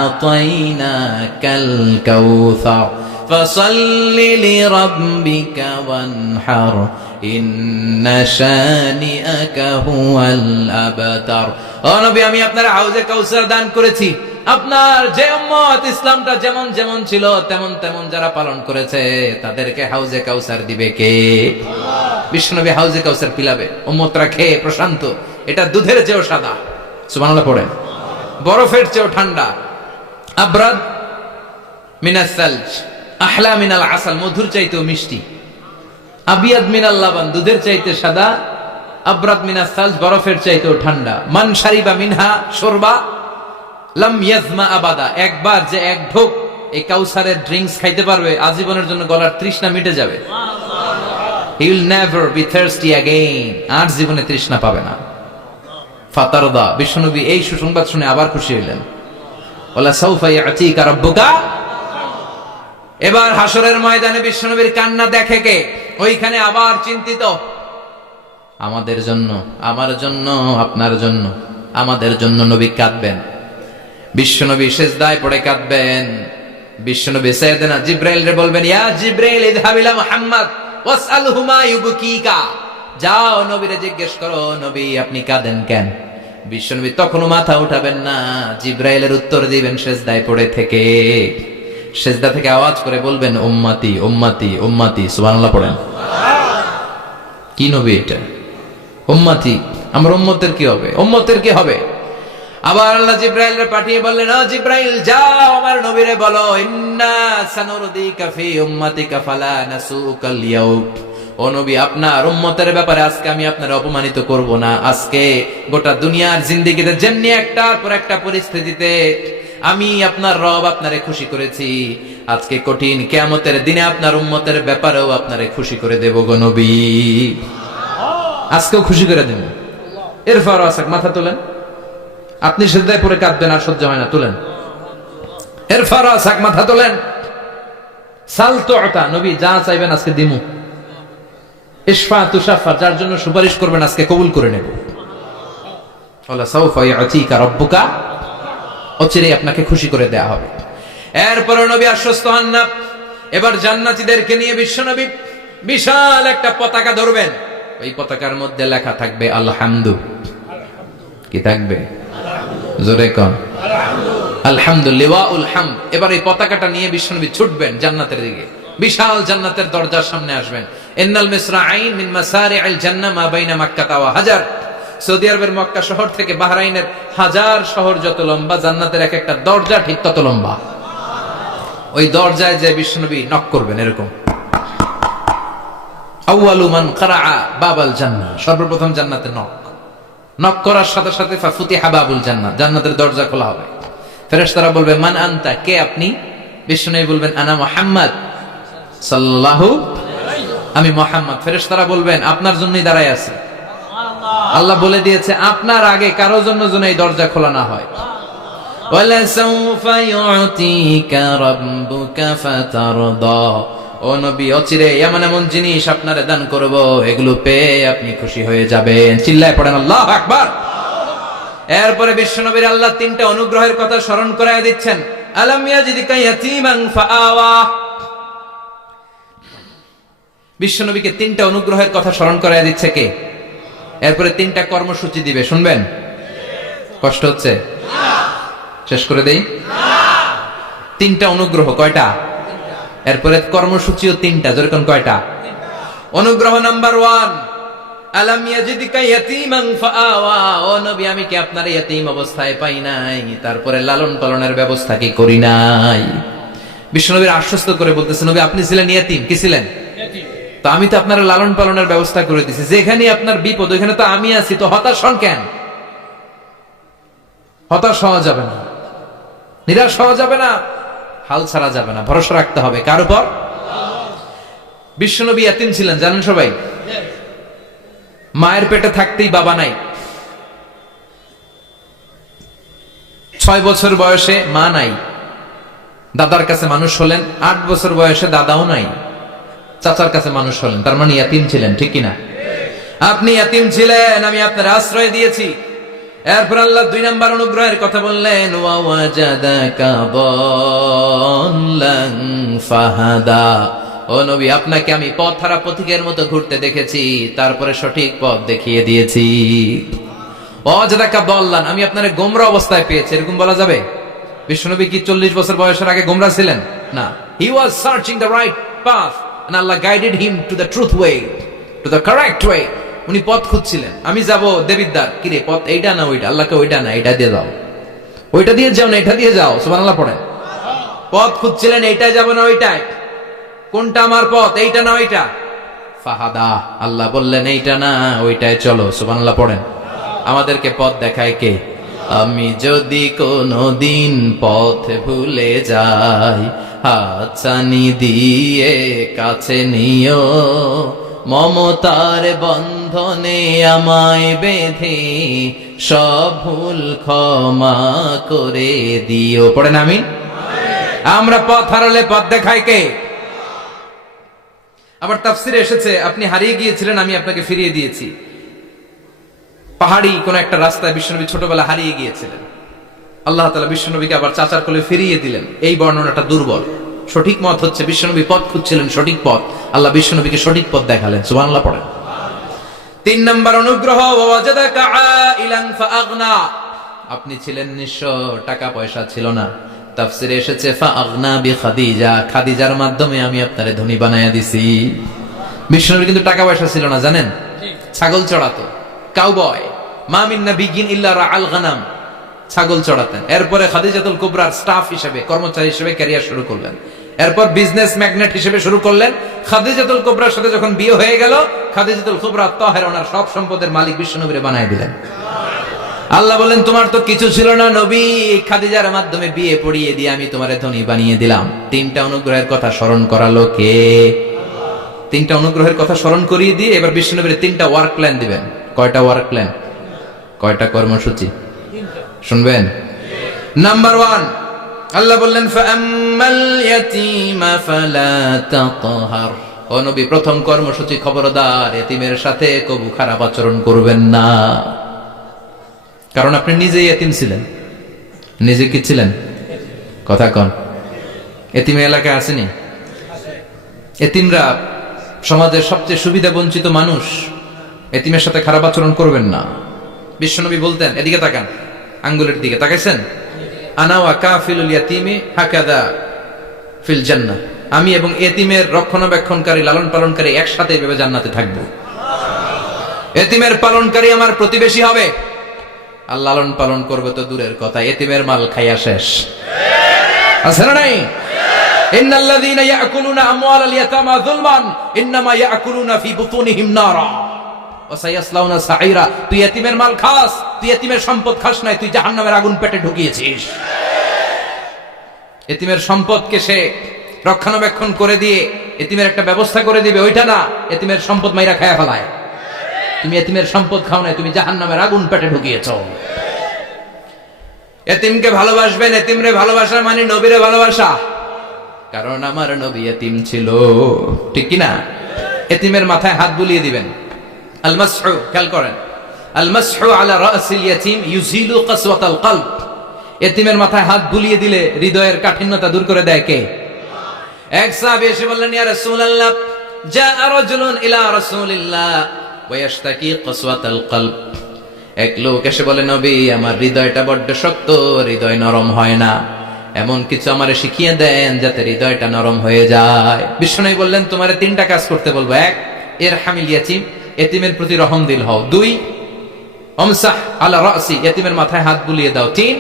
আ'তাইনাকাল কাউসার ফাসাল্লি লিরাব্বিকা ওয়ানহার ইন্না শানিআকা হুয়াল আবতার। ও নবী, আমি আপনার হাউজে কাউসার দান করেছি। আপনার যে উম্মত ইসলামটা যেমন যেমন ছিল তেমন তেমন যারা পালন করেছে তাদেরকে হাউজে কাউসার দিবে কে? বিশ্বনবী হাউজে কাউসার পিলাবে, উম্মতরা খেয়ে প্রশান্ত। এটা দুধের চেয়েও সাদা, সুবহানাল্লাহ পড়েন, বরফের চেয়েও ঠান্ডা। আবরাদ মিনাস সালজ আহলা মিনাল আসাল, মধুর চাইতেও মিষ্টি। আবিয়াদ মিনাল লাবান, দুধের চাইতে সাদা। আবরাদ মিনাস সালজ, বরফের চাইতেও ঠান্ডা। মান শারিবা মিনহা শরবা লাম ইয়াজমা আবাদা, একবার যে এক ঢোক এই কাউসারের ড্রিঙ্কস খাইতে পারবে আজীবনের জন্য গলার তৃষ্ণা মিটে যাবে। He will never be thirsty again, আর জীবনে তৃষ্ণা পাবে না। ফাতারদা, বিশ্বনবী এই সুসংবাদ শুনে আবার খুশি হইলেন। ওয়ালা সাউফা ইয়াতিকা রাব্বুকা। এবার হাসরের ময়দানে বিশ্বনবীর কান্না দেখে কে? ওইখানে আবার চিন্তিত, আমাদের জন্য, আমার জন্য, আপনার জন্য, আমাদের জন্য নবী কাঁদবেন। বিশ্বনবী সিজদায় পড়ে কাঁদবেন। বিশ্বনবী সাইয়েদনা জিবরাইলকে বলবেন, ইয়া জিবরাইল ইযহাব ইলা মুহাম্মদ ওয়াসআলহু মা ইউবকিকা। যাও নবীরে জিজ্ঞেস করো, নবী আপনি কাঁদেন কেন? বিশ্বনবী তখনও মাথা উঠাবেন না, জিবরাইলের উত্তর দিবেন সিজদায় পড়ে থেকে। সিজদা থেকে আওয়াজ করে বলবেন, উম্মতি উম্মতি উম্মতি। সুবহানাল্লাহ পড়েন। কি নবী এটা? উম্মতি, আমার উম্মতের কি হবে? উম্মতের কি হবে? আবার আল্লাহ জিবরাইলকে পাঠিয়ে বললেন, ও জিবরাইল যাও আমার নবীরে বলো, ইন্না সানুরদিকা ফি উম্মাতিকা ফালা নাসুকাল ইয়াউম। ও নবী, আপনার উম্মতের ব্যাপারে আজকে আমি আপনার অপমানিত করব না। আজকে গোটা দুনিয়ার জিন্দেগিতে যেমনি একটার পর একটা পরিস্থিতিতে আমি আপনার রব আপনারে খুশি করেছি, আজকে কঠিন কিয়ামতের দিনে আপনার উম্মতের ব্যাপারেও আপনারে খুশি করে দেব গো নবী। আজকেও খুশি করে দেব। এরপর আসাক, মাথা তোলেন। আপনি সিজদায় পড়ে কাঁদবেন, আর সহ্য হয় না, তুলেন। এরপর আসাক, মাথা তোলেন। সাল তুতা, নবী যা চাইবেন আজকে দিমু। ইশফা তুশাফা, যার জন্য সুপারিশ করবেন আজকে কবুল করে নেব। ওয়ালা সাউফা ইয়াতিকা রাব্বুকা, অচিরে আপনাকে খুশি করে দেয়া হবে। এরপর নবী আশ্বস্ত হন না। এবার জান্নাতীদেরকে নিয়ে বিশ্বনবী বিশাল একটা পতাকা ধরবেন। ওই পতাকার মধ্যে লেখা থাকবে আলহামদু। কি থাকবে? জোরে কোন আলহামদুলিল্লাহ উল হামদ। এবার এই পতাকাটা নিয়ে বিশ্বনবী ছুটবেন জান্নাতের দিকে। বিশাল জান্নাতের দরজার সামনে আসবেন। ইন্নাল মিসরাঈন মিন মাসারি'আল জান্নাহ মা বাইনা মাক্কা ওয়া হাজার। সৌদি আরবের মক্কা শহর থেকে বাহরাইনের হাজার শহর যত লম্বা, জান্নাতের এক একটা দরজা ঠিক তত লম্বা। ওই দরজায় যে বিশ্বনবী নক করবেন এরকম, আউয়ালু মান ক্বারাআ বাবাল জান্নাহ, সর্বপ্রথম জান্নাতে নক করার সাথে সাথে ফাফুতিহা বাবুল জান্নাহ, জান্নাতের দরজা খোলা হবে। ফেরেশতারা বলবে, মান আনতা, কে আপনি? বিশ্বনবী বলবেন, আনা মুহাম্মদ সাল্লাল্লাহু আলাইহি, আমি মুহাম্মদ। ফেরেশতারা বলবেন, আপনার জন্যই দাঁড়ায় আছি। আল্লাহ বলে দিয়েছে আপনার আগে কারো জন্য যেন এই দরজা খোলা না হয়। ওয়ালা সাউফা ইউতিকা রাব্বুকা ফাতারদা। ও নবী, অচিরে এমন এমন জিনিস আপনারে দান করব, এগুলো পেয়ে আপনি খুশি হয়ে যাবেন। চিল্লায় পড়েন আল্লাহু আকবার। এরপরে বিশ্বনবীর আল্লাহ তিনটা অনুগ্রহের কথা স্মরণ করায় দিচ্ছেন। আলাম ইয়াজিদকা ইয়াতীমান ফাআওয়া। বিশ্বনবীকে তিনটা অনুগ্রহের কথা স্মরণ করায় দিচ্ছে কে? এরপরে তিনটা কর্মসূচি দিবে, শুনবেন? কষ্ট হচ্ছে? শেষ করে দেই। তিনটা অনুগ্রহ, কয়টা? এরপরে কর্মসূচিও তিনটা, যেরকম কয়টা? অনুগ্রহ নাম্বার 1, আলাম ইয়াজিদকা ইয়াতীমান ফাআওয়া। ও নবী, আমি কি আপনার ইয়াতীম অবস্থায় পাই নাই? তারপরে লালন পালনের ব্যবস্থা কি করি নাই? বিশ্বনবীর আশ্বস্ত করে বলতেছে, নবী আপনি ছিলেন ইয়াতীম, কি ছিলেন? তো আমি তো আপনার লালন পালনের ব্যবস্থা করে দিছি। যেখানে আপনার বিপদ ওইখানে তো আমি আছি, তো হতাশ হন কেন? হতাশ হওয়া যাবে না, নিরাশ হওয়া যাবে না, হাল ছাড়া যাবে না, ভরসা রাখতে হবে কার উপর? বিশ্বনবী ইয়াতীম ছিলেন, জানেন সবাই। মায়ের পেটে থাকতেই বাবা নাই, 6 বছর বয়সে মা নাই, দাদার কাছে মানুষ হলেন। 8 বছর বয়সে দাদাও নাই, চাচার কাছে মানুষ হলেন। তার মানে ইয়াতিম ছিলেন, ঠিক কিনা? আপনি ইয়াতিম ছিলেন, আমি আপনার আশ্রয় দিয়েছি। এরপর আল্লাহ 2 নম্বর অনুগ্রহের কথা বললেন, ওয়া ওয়াজাদাকা দাল্লান ফাহাদা। ও নবী, আপনাকে আমি পথহারা পথিকের মতো ঘুরতে দেখেছি, তারপরে সঠিক পথ দেখিয়ে দিয়েছি। ওয়াজাদাকা দাল্লান, আমি আপনারে গোমরা অবস্থায় পেয়েছি, এরকম বলা যাবে? বিশ্বনবী কি 40 বছর বয়সের আগে গোমরা ছিলেন? না, he was searching the right path and Allah guided him to the truth way, to the correct way. উনি পথ খুঁজছিলেন। আমি যাব দেবিদ্দার, কি রে পথ এইটা না ওইটা? আল্লাহকে ওইটা না এটা দিয়ে যাও, ওইটা দিয়ে যাও না এটা দিয়ে যাও। সুবহানাল্লাহ পড়েন। পথ খুঁজছিলেন, এইটাই যাব না ওইটাই, কোনটা আমার পথ, এইটা না ওইটা? ফাহাদা, আল্লাহ বললেন এইটা না ওইটাই চলো। সুবহানাল্লাহ পড়েন। আমাদেরকে পথ দেখায় কে? আমি যদি কোনদিন পথ ভুলে যাই, হাতছানি দিয়ে কাছে নিও, মমতার বন্ধনে আমায় বেঁধে সব ভুল ক্ষমা করে দিও। পড়েন আমিন। আমরা পথ হারালে পথ দেখায় কে? আবার তাফসিরে এসেছে, আপনি হারিয়ে গিয়েছিলেন, আমি আপনাকে ফিরিয়ে দিয়েছি। পাহাড়ি কোন একটা রাস্তায় বিশ্বনবী ছোটবেলা হারিয়ে গিয়েছিলেন, আল্লাহ তাআলা বিশ্বনবীকে আবার চাচার কোলে ফিরিয়ে দিলেন। এই বর্ণনাটা দুর্বল। সঠিক মত হচ্ছে বিশ্বনবী পথ খুঁজছিলেন, সঠিক পথ, আল্লাহ বিশ্বনবীকে সঠিক পথ দেখালেন। সুবহানাল্লাহ পড়েন। 3 নম্বর অনুগ্রহ, ওয়াজাদাকা আইলান ফাআগনা, আপনি ছিলেন নিঃস্ব, টাকা পয়সা ছিল না। তাফসিরে এসেছে ফাআগনা বিখাদিজা, খাদিজার মাধ্যমে আমি আপনারে ধনী বানায়া দিছি। বিশ্বনবীর কিন্তু টাকা পয়সা ছিল না, জানেন? ছাগল চড়াতো, কাউবয়। মা মিন নাবিয়্যিন ইল্লা রাআল গানাম, ছাগল চড়াতেন। এরপরে খাদিজাতুল কুবরার স্টাফ হিসেবে, কর্মচারী হিসেবে ক্যারিয়ার শুরু করলেন। এরপর বিজনেস ম্যাগনেট হিসেবে শুরু করলেন। খাদিজাতুল কুবরার সাথে যখন বিয়ে হয়ে গেল, খাদিজাতুল কুবরা তাহেরা ওনার সব সম্পদের মালিক বিশ্বনবীরে বানায় দিলেন। আল্লাহ বলেন, তোমার তো কিছু ছিল না নবী, খাদিজার মাধ্যমে বিয়ে পড়িয়ে দিয়ে আমি তোমারে ধনী বানিয়ে দিলাম। 3টা অনুগ্রহের কথা স্মরণ করালো কে? 3টা অনুগ্রহের কথা স্মরণ করিয়ে দিয়ে এবার বিশ্বনবীর 3টা ওয়ার্ক প্ল্যান দিবেন। কয়টা ওয়ার্ক প্ল্যান? কয়টা কর্মসূচি? শুনবেন। নাম্বার 1, আল্লাহ বললেন ফাআম্মাল ইয়াতীমা ফালা তাকহার। ও নবী, প্রথম কর্মসূচি, খবরদার এতিমের সাথে কবু খারাপ আচরণ করবেন না। কারণ আপনি নিজেই এতিম ছিলেন। নিজে কি ছিলেন? কথা কন। এতিম এলাকায় আসেনি? এতিমরা সমাজের সবচেয়ে সুবিধা বঞ্চিত মানুষ। এতিমের সাথে খারাপ আচরণ করবেন না। বিশ্বনবী বলতেন, এদিকে তাকান, আঙ্গুলের দিকে তাকাইছেন? আনা ওয়া কাফিলুল ইয়াতীমি হাকাদা ফিল জান্নাহ, আমি এবং এতিমের রক্ষণাবেক্ষণকারী, লালন পালনকারী একসাথে এভাবে জান্নাতে থাকবো। এতিমের পালনকারী আমার প্রতিবেশী হবে, আর লালন পালন করবে তো দূরের কথা, এতিমের মাল খাইয়া শেষ। আছে না নাই? ইন্নাল্লাযীনা ইয়াকুলুনা আমওয়ালাল ইয়াতামা যুলমান ইন্নামা ইয়াকুলুনা ফি বুতুনিহিম নারা ওয়া সায়াসলাউনা সাঈরা। তুই এতিমের মাল খাস, তুই এতিমের সম্পদ খাস নাই, তুই জাহান্নামের আগুন পেটে ঢুকিয়েছিস। এতিমের সম্পদকে সে রক্ষণাবেক্ষণ করে দিয়ে এতিমের একটা ব্যবস্থা করে দিবে, ওইটা না, এতিমের সম্পদ মাইরা খায়া ফেলায়। তুমি এতিমের সম্পদ খাও নাই, তুমি জাহান্নামের আগুন পেটে ঢুকিয়েছো। এতিমকে ভালোবাসবেন। এতিমরে ভালোবাসা মানে নবীরে ভালোবাসা, কারণ আমার নবী এতিম ছিল, ঠিক কি না? এতিমের মাথায় হাত বুলিয়ে দিবেন। আল মাসহু, খেয়াল করেন, আল মাসহু আলা রাসিল ইয়াতীম ইউজিলু কাসওয়াতাল কলব। এতিমের মাথায় হাত বুলিয়ে দিলে হৃদয়ের কাঠিন্যতা দূর করে দেয় কে? এক সাহাবী এসে বললেন, ইয়া রাসূলুল্লাহ, জাআ রাজুলুন ইলা রাসূলিল্লাহ ওয়া ইয়াশতাকি কাসওয়াতাল কলব। এক লোক এসে বলে, নবী, আমার হৃদয়টা বড্ড শক্ত, হৃদয় নরম হয় না, এমন কিছু আমারে শিখিয়ে দেন যাতে হৃদয়টা নরম হয়ে যায়। বিশ্বনবী বললেন, তোমারে 3টা কাজ করতে বলবো। 1, ইরহামিল ইয়াতীম, এতিমের প্রতি রহম দিল হও। 2, আমসাহ আলা রাসি, এতিমের মাথায় হাত বুলিয়ে দাও। 3,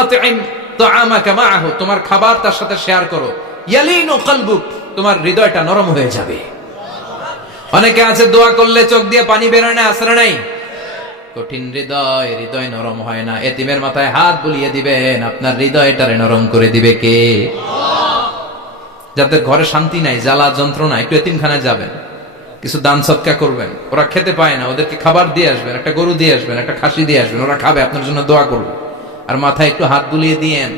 আতইম তাআমাকা মাআহু, তোমার খাবার তার সাথে শেয়ার করো। ইয়ালিনু কলবুক, তোমার হৃদয়টা নরম হয়ে যাবে। অনেকে আছে দোয়া করলে চোখ দিয়ে পানি বের হয় না, আসরে নাই? কঠিন হৃদয়, হৃদয় নরম হয় না। এতিমের মাথায় হাত বুলিয়ে দিবেন, আপনার হৃদয়টারে নরম করে দিবে কে? যাদের ঘরে শান্তি নাই, জ্বালা যন্ত্রণা, একটু এতিমখানায় যাবেন, কিছু দান সদকা করবেন। ওরা খেতে পায় না, ওদেরকে খাবার দিয়ে আসবেন, একটা গরু দিয়ে আসবেন, একটা খাসি দিয়ে আসবেন, ওরা খাবে, আপনার জন্য দোয়া করবে। আর মাথায় একটু হাত বুলিয়ে দিয়েন।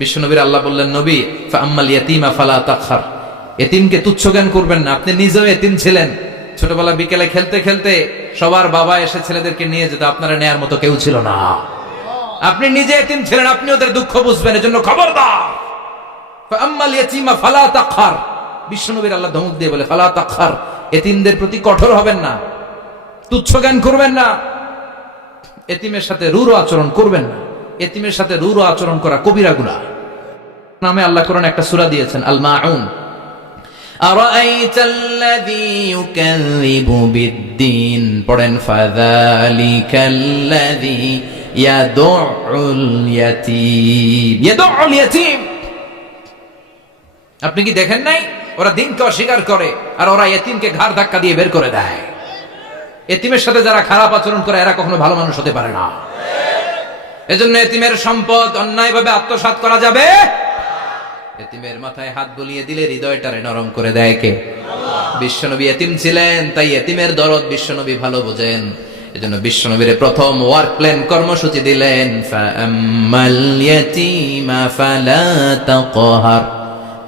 বিশ্বনবীর আল্লাহ বললেন, নবী ফাআম্মাল ইয়াতীমা ফালা তাখহার, এতিমকে তুচ্ছ জ্ঞান করবেন না। আপনি নিজেও এতিম ছিলেন। ছোটবেলা বিকেলে খেলতে খেলতে সবার বাবা এসে ছেলেদেরকে নিয়ে যেত, আপনারা নেয়ার মতো কেউ ছিল না। আপনি নিজে এতিম ছিলেন, আপনি ওদের দুঃখ বুঝবেন, এজন্য খবরদার। ফাআম্মাল ইয়াতীমা ফালা তাখহার, বিশ্বনবীর আল্লাহ ধমক দিয়ে বলে ফালা তাখহার, এতিমদের প্রতি কঠোর হবেন না, তুচ্ছ জ্ঞান করবেন না, এতিমের সাথে রূঢ় আচরণ করবেন না। এতিমের সাথে রূঢ় আচরণ করা কবিরা গুনাহ। নামে আল্লাহ কোরআনে একটা সূরা দিয়েছেন, আল মাউন। আরাআইতাল্লাযী ইউকাযযিবু বিদ্দীন, পড়েন ফাযালিকাল্লাযী ইয়াদুউল ইয়াতীম, ইয়াদুউল ইয়াতীম। আপনি কি দেখেন নাই ওরা দিনকে অস্বীকার করে আর ওরা এতিমকে ঘাড় ধাক্কা দিয়ে বের করে দেয়। এতিমের সাথে যারা খারাপ আচরণ করে এরা কখনো ভালো মানুষ হতে পারে না। এজন্য এতিমের সম্পদ অন্যায়ভাবে আত্মসাৎ করা যাবে। এতিমের মাথায় হাত বুলিয়ে দিলে হৃদয়টারে নরম করে দেয় কে? বিশ্বনবী এতিম ছিলেন, তাই এতিমের দরদ বিশ্বনবী ভালো বোঝেন। এজন্য বিশ্বনবীর প্রথম ওয়ার্ক প্ল্যান কর্মসূচি দিলেন, ফাআম্মাল ইয়াতীমা ফালা তাকহার,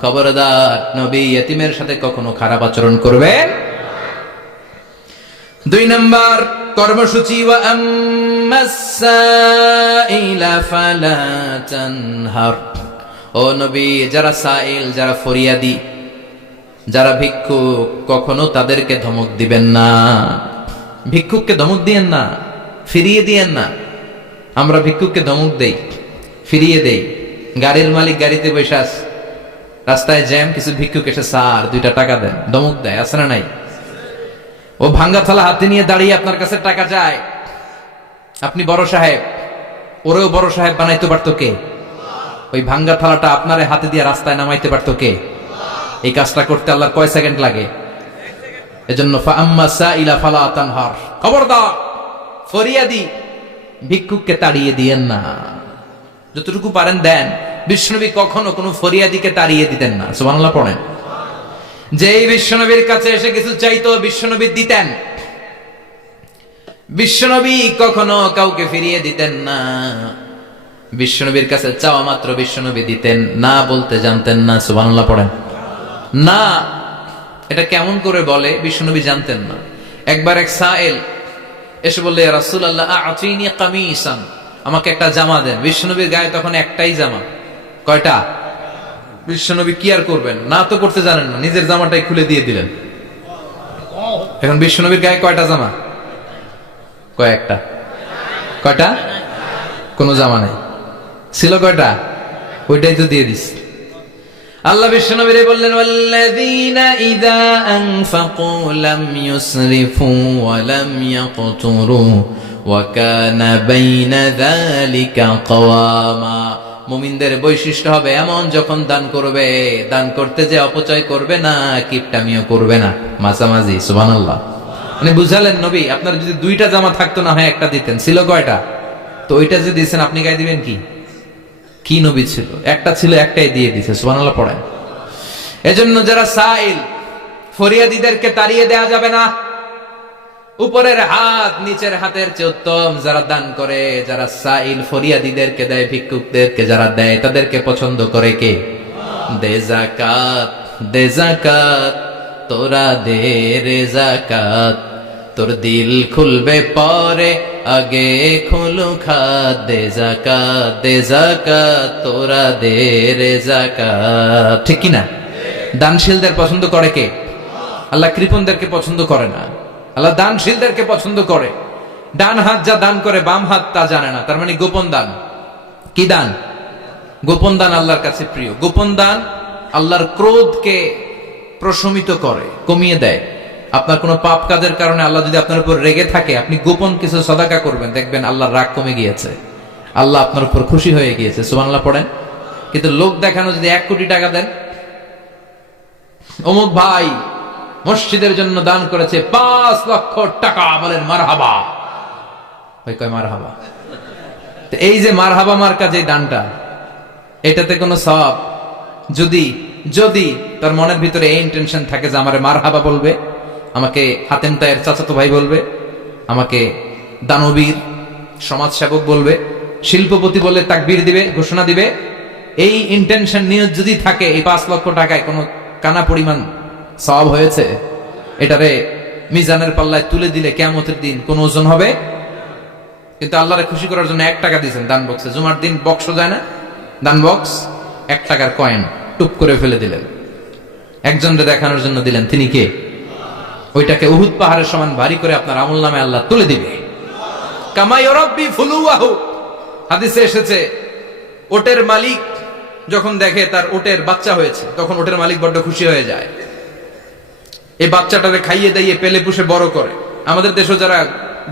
খবরদার নবী এতিমের সাথে কখনো খারাপ আচরণ করবেন। 2 নম্বর কর্মসূচি, ওয়া আম্মাস সাইলা ফালা তানহার, ও নবী যারা সাইল, যারা ফরিয়াদি, যারা ভিক্ষুক, কখনো তাদেরকে ধমক দিবেন না। ভিক্ষুককে ধমক দিয়েন না, ফিরিয়ে দিয়েন না। আমরা ভিক্ষুককে ধমক দেই, ফিরিয়ে দেই। গাড়ির মালিক গাড়িতে বসে আছে, রাস্তায় জ্যাম, কিছু ভিক্ষুক এসে স্যার 2টা টাকা দেন, ধমক দেয়, আছে না নাই? ও ভাঙ্গা থালা হাতে নিয়ে দাঁড়িয়ে আপনার কাছে টাকা চায়। আপনি বড় সাহেব, ওরেও বড় সাহেব বানাইতে পারতো কে? ওই ভাঙ্গা থালাটা আপনারে হাতে দিয়ে রাস্তায় নামাইতে পারতো কে? এই কাজটা করতে আল্লাহর কয় সেকেন্ড লাগে? এজন্য ফাআম্মা সাইলা ফালা তানহার, খবরদার ফরিয়াদি ভিক্ষুককে তাড়িয়ে দিয়েন না। যতটুকু পারেন দেন। বিশ্বনবী কখনো কোনো ফরিয়াদিকে তাড়িয়ে দিতেন না। সুবহানাল্লাহ পড়েন। যেই বিশ্বনবীর কাছে এসে কিছু চাইতো বিশ্বনবী দিতেন। বিশ্বনবী কখনো কাউকে ফিরিয়ে দিতেন না। বিশ্বনবীর কাছে চাওয়া মাত্র বিশ্বনবী দিতেন, না বলতে জানতেন না। সুবহানাল্লাহ পড়েন। না, এটা কেমন করে বলে বিশ্বনবী জানতেন না। একবার এক সাইল এসে বললে, ইয়া রাসূলুল্লাহ আ'তিনি কামিসান, আমাকে একটা জামা দেন। বিশ্বনবীর গায়ে তখন একটাই জামা। কয়টা? বিশ্বনবী কি আর করবেন, না তো করতে জানেন না, নিজের জামাটাই খুলে দিয়ে দিলেন। এখন বিশ্বনবীর গায়ে কয়টা জামা? কয়েকটা। কয়টা? কোনো জামা নাই। ছিল কয়টা? ওইটাই তো দিয়ে দিস। আল্লাহ বিশ্বনবীরে বললেন, ওয়াল্লাযীনা ইযা আনফাকু লাম ইউসরিফু ওয়া লাম ইয়াকতুরু ওয়া কানা বাইনা যালিকা কাওয়ামা। মুমিনদের বৈশিষ্ট্য হবে এমন, যখন দান করবে, দান করতে যে অপচয় করবে না, কিপটামিও করবে না, মাঝামাঝি। সুবহানাল্লাহ। মানে বুঝালেন নবী, আপনার যদি 2টা জামা থাকতো না হয় একটা দিতেন। ছিল কয়টা? তো ওইটা যে দিয়েছেন আপনি গায়ে দিবেন কি? কি নবী ছিল? একটা ছিল, একটাই দিয়ে দিয়েছে। সুবহানাল্লাহ পড়েন। এজন্য যারা সাইল, ফরিয়াদিদেরকে তাড়িয়ে দেয়া যাবে না। উপরের হাত নিচের হাতের চেয়ে উত্তম যারা দান করে, যারা সাইল ফরিয়াদিদেরকে দেয়, ভিক্ষুকদেরকে যারা দেয়, তাদেরকে পছন্দ করে কে? দে যাকাত, দে যাকাত, তোরা দে রে যাকাত, তোর দিল খুলবে পরে, আগে খুলু খাত। দে যাকাত, দে যাকাত, তোরা দে রে যাকাত। ঠিক কি না? দানশীলদের পছন্দ করে কে? আল্লাহ কৃপণদেরকে পছন্দ করে না। আল্লাহ দানশীলদেরকে পছন্দ করে। ডান হাত যা দান করে বাম হাত তা জানে না, তার মানে গোপন দান। কি দান? গোপন দান আল্লাহর কাছে প্রিয়। গোপন দান আল্লাহর ক্রোধকে প্রশমিত করে, কমিয়ে দেয়। আপনার কোনো পাপ কাজের কারণে আল্লাহ যদি আপনার উপর রেগে থাকে, আপনি গোপন কিছু সদাকা করবেন, দেখবেন আল্লাহর রাগ কমে গিয়েছে, আল্লাহ আপনার উপর খুশি হয়ে গিয়েছে। সুবহানাল্লাহ পড়েন। কিন্তু লোক দেখানো যদি 1 কোটি টাকা দেন, অমুক ভাই মসজিদের জন্য দান করেছে 5 লক্ষ টাকা, বলেন মারহাবা। ওই কয় মারহাবা। তো এই যে মারহাবা মার্কা যে দানটা, এটাতে কোনো সওয়াব যদি যদি তার মনের ভিতরে এই ইন্টেনশন থাকে যে আমারে মারহাবা বলবে, আমাকে হাতেম তায়ের চাচাতো ভাই বলবে, আমাকে দানবীর সমাজসেবক বলবে, শিল্পপতি বলে তাকবীর দিবে, ঘোষণা দিবে। এই ইন্টেনশন নিয়ত যদি থাকে, এই 5 লক্ষ টাকায় কোনো কানা পরিমাণ সওয়াব হয়েছে, এটারে মিজানের পাল্লায় তুলে দিলে কিয়ামতের দিন কোন ওজন হবে? কিন্তু আল্লাহরে খুশি করার জন্য 1 টাকা দিয়েছেন দান বক্সে। জুমার দিন বক্স যায় না, দান বক্স, 1 টাকার কয়েন টুপ করে ফেলে দিলেন, একজনকে দেখানোর জন্য দিলেন। তিনি কে? ওইটাকে উহুদ পাহাড়ের সমান ভারী করে আপনার আমলনামায় আল্লাহ তুলে দিবে। কামা ইউরাব্বি ফুলুয়াহু, হাদিসে এসেছে, ওটের মালিক যখন দেখে তার ওটের বাচ্চা হয়েছে, তখন ওটের মালিক বড্ড খুশি হয়ে যায়। এই বাচ্চাটারে খাইয়ে দাইয়ে পেলে পুষে বড় করে। আমাদের দেশে যারা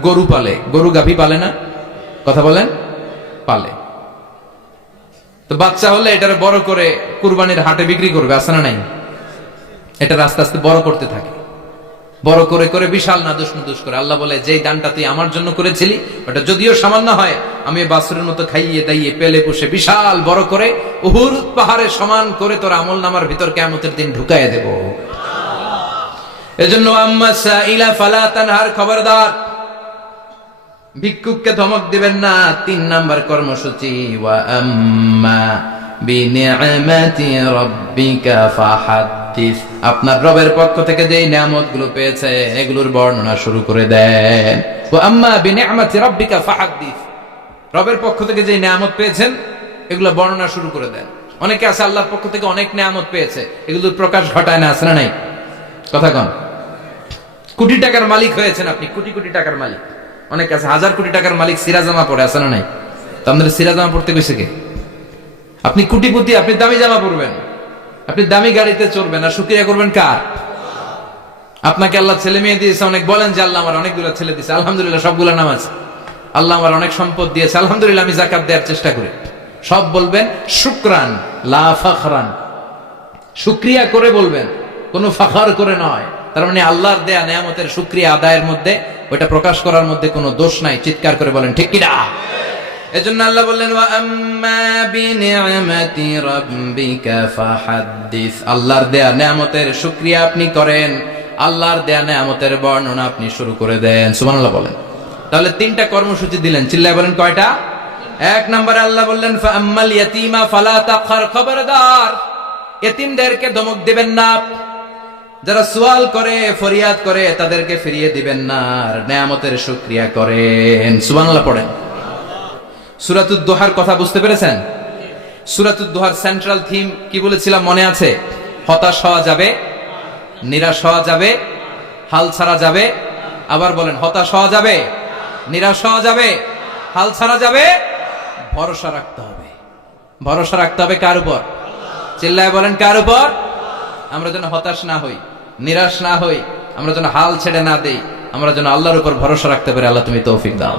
গরু পালে, গরু গাভী পালে না, কথা বলেন, পালে, তো বাচ্চা হলে এটারে বড় করে কুরবানির হাটে বিক্রি করবে, আছে না নাই? এটা আস্তে আস্তে বড় করতে থাকে, বড় করে করে বিশাল নাদুস নুদুস করে। আল্লাহ বলে, যেই দানটা তুই আমার জন্য করেছিলি, ওটা যদিও সামান্য হয়, আমি বাছুরের মতো খাইয়ে দাইয়ে পেলে পুষে বিশাল বড় করে উহুদ পাহাড়ের সমান করে তোর আমল নামার ভিতর কিয়ামতের দিন ঢুকাইয়া দেব। এজন্য আম্মা সাইলা ফালা তানহার, খবরদার, ভিক্ষুককে ধমক দিবেন না। 3 নাম্বার কর্মসূচি, ওয়া আম্মা বিনিআমাতি রাব্বিকা ফাহাদ্দিস, আপনার রবের পক্ষ থেকে যেই নিয়ামতগুলো পেয়েছে এগুলোর বর্ণনা শুরু করে দেন। ওয়া আম্মা বিনিআমাতি রাব্বিকা ফাহাদ্দিস, রবের পক্ষ থেকে যেই নিয়ামত পেয়েছেন এগুলো বর্ণনা শুরু করে দেন। অনেকে আছে আল্লাহর পক্ষ থেকে অনেক নিয়ামত পেয়েছে, এগুলোর প্রকাশ ঘটায় না, আছে না নাই? কথা কন। কোটি টাকার মালিক হয়েছেন আপনি, কোটি কোটি টাকার মালিক। অনেক আছে 1000 কোটি টাকার মালিক, সিরাজামা পরে, আছে না নাই? তো আমাদের সিরাজামা পড়তে গেছে কে? আপনি কোটিপতি, আপনি দামি জামা পরবেন, আপনি দামি গাড়িতে চড়বেন, আর শুকরিয়া করবেন কার? আপনাকে আল্লাহ ছেলে মেয়ে দিয়েছে অনেক, বলেন যে আল্লাহ আমার অনেকগুলো ছেলে দিয়েছে, আলহামদুলিল্লাহ, সবগুলো নামাজ। আল্লাহ আমার অনেক সম্পদ দিয়েছে, আলহামদুলিল্লাহ, আমি যাকাত দেওয়ার চেষ্টা করি। সব বলবেন শুকরান লা ফাখরান, শুকরিয়া করে বলবেন, কোনো ফাখর করে নয়। তার মানে আল্লাহর দেয়া নিয়ামতের শুকরিয়া আদায়ের মধ্যে, ওটা প্রকাশ করার মধ্যে কোনো দোষ নাই। চিৎকার করে বলেন ঠিক কিনা? এজন্য আল্লাহ বললেন, ওয়া আম্মা বিনিআমাতি রাব্বিকা ফাহাদ্দিস, আল্লাহর দেয়া নিয়ামতের শুকরিয়া আপনি করেন, আল্লাহর দেয়া নিয়ামতের বর্ণনা আপনি শুরু করে দেন। সুবহানাল্লাহ বলেন। তাহলে 3টা কর্মসূচি দিলেন, চিল্লায় বলেন কয়টা? 1 নম্বরে আল্লাহ বললেন, ফা আম্মাল ইয়াতীমা ফালা তাকহার, খবরদার, এতিমদেরকে ধমক দিবেন না, যারা সুয়াল করে ফরিয়াদ করে তাদেরকে ফিরিয়ে দিবেন না, আর নিয়ামতের শুকরিয়া করেন। সুবহানাল্লাহ পড়েন। সূরাতুদ দোহার কথা বুঝতে পেরেছেন? সূরাতুদ দোহার সেন্ট্রাল থিম কি বলেছিলাম মনে আছে? হতাশ হওয়া যাবে, নিরাশ হওয়া যাবে, হাল ছাড়া যাবে। আবার বলেন, হতাশ হওয়া যাবে, নিরাশ হওয়া যাবে, হাল ছাড়া যাবে, ভরসা রাখতে হবে। ভরসা রাখতে হবে কার উপর? চিল্লায় বলেন কার উপর? আমরা যেন হতাশ না হই, নিরাশ না হই, আমরা যেন হাল ছেড়ে না দেই, আমরা যেন আল্লাহর উপর ভরসা রাখতে পারি। আল্লাহ তুমি তৌফিক দাও।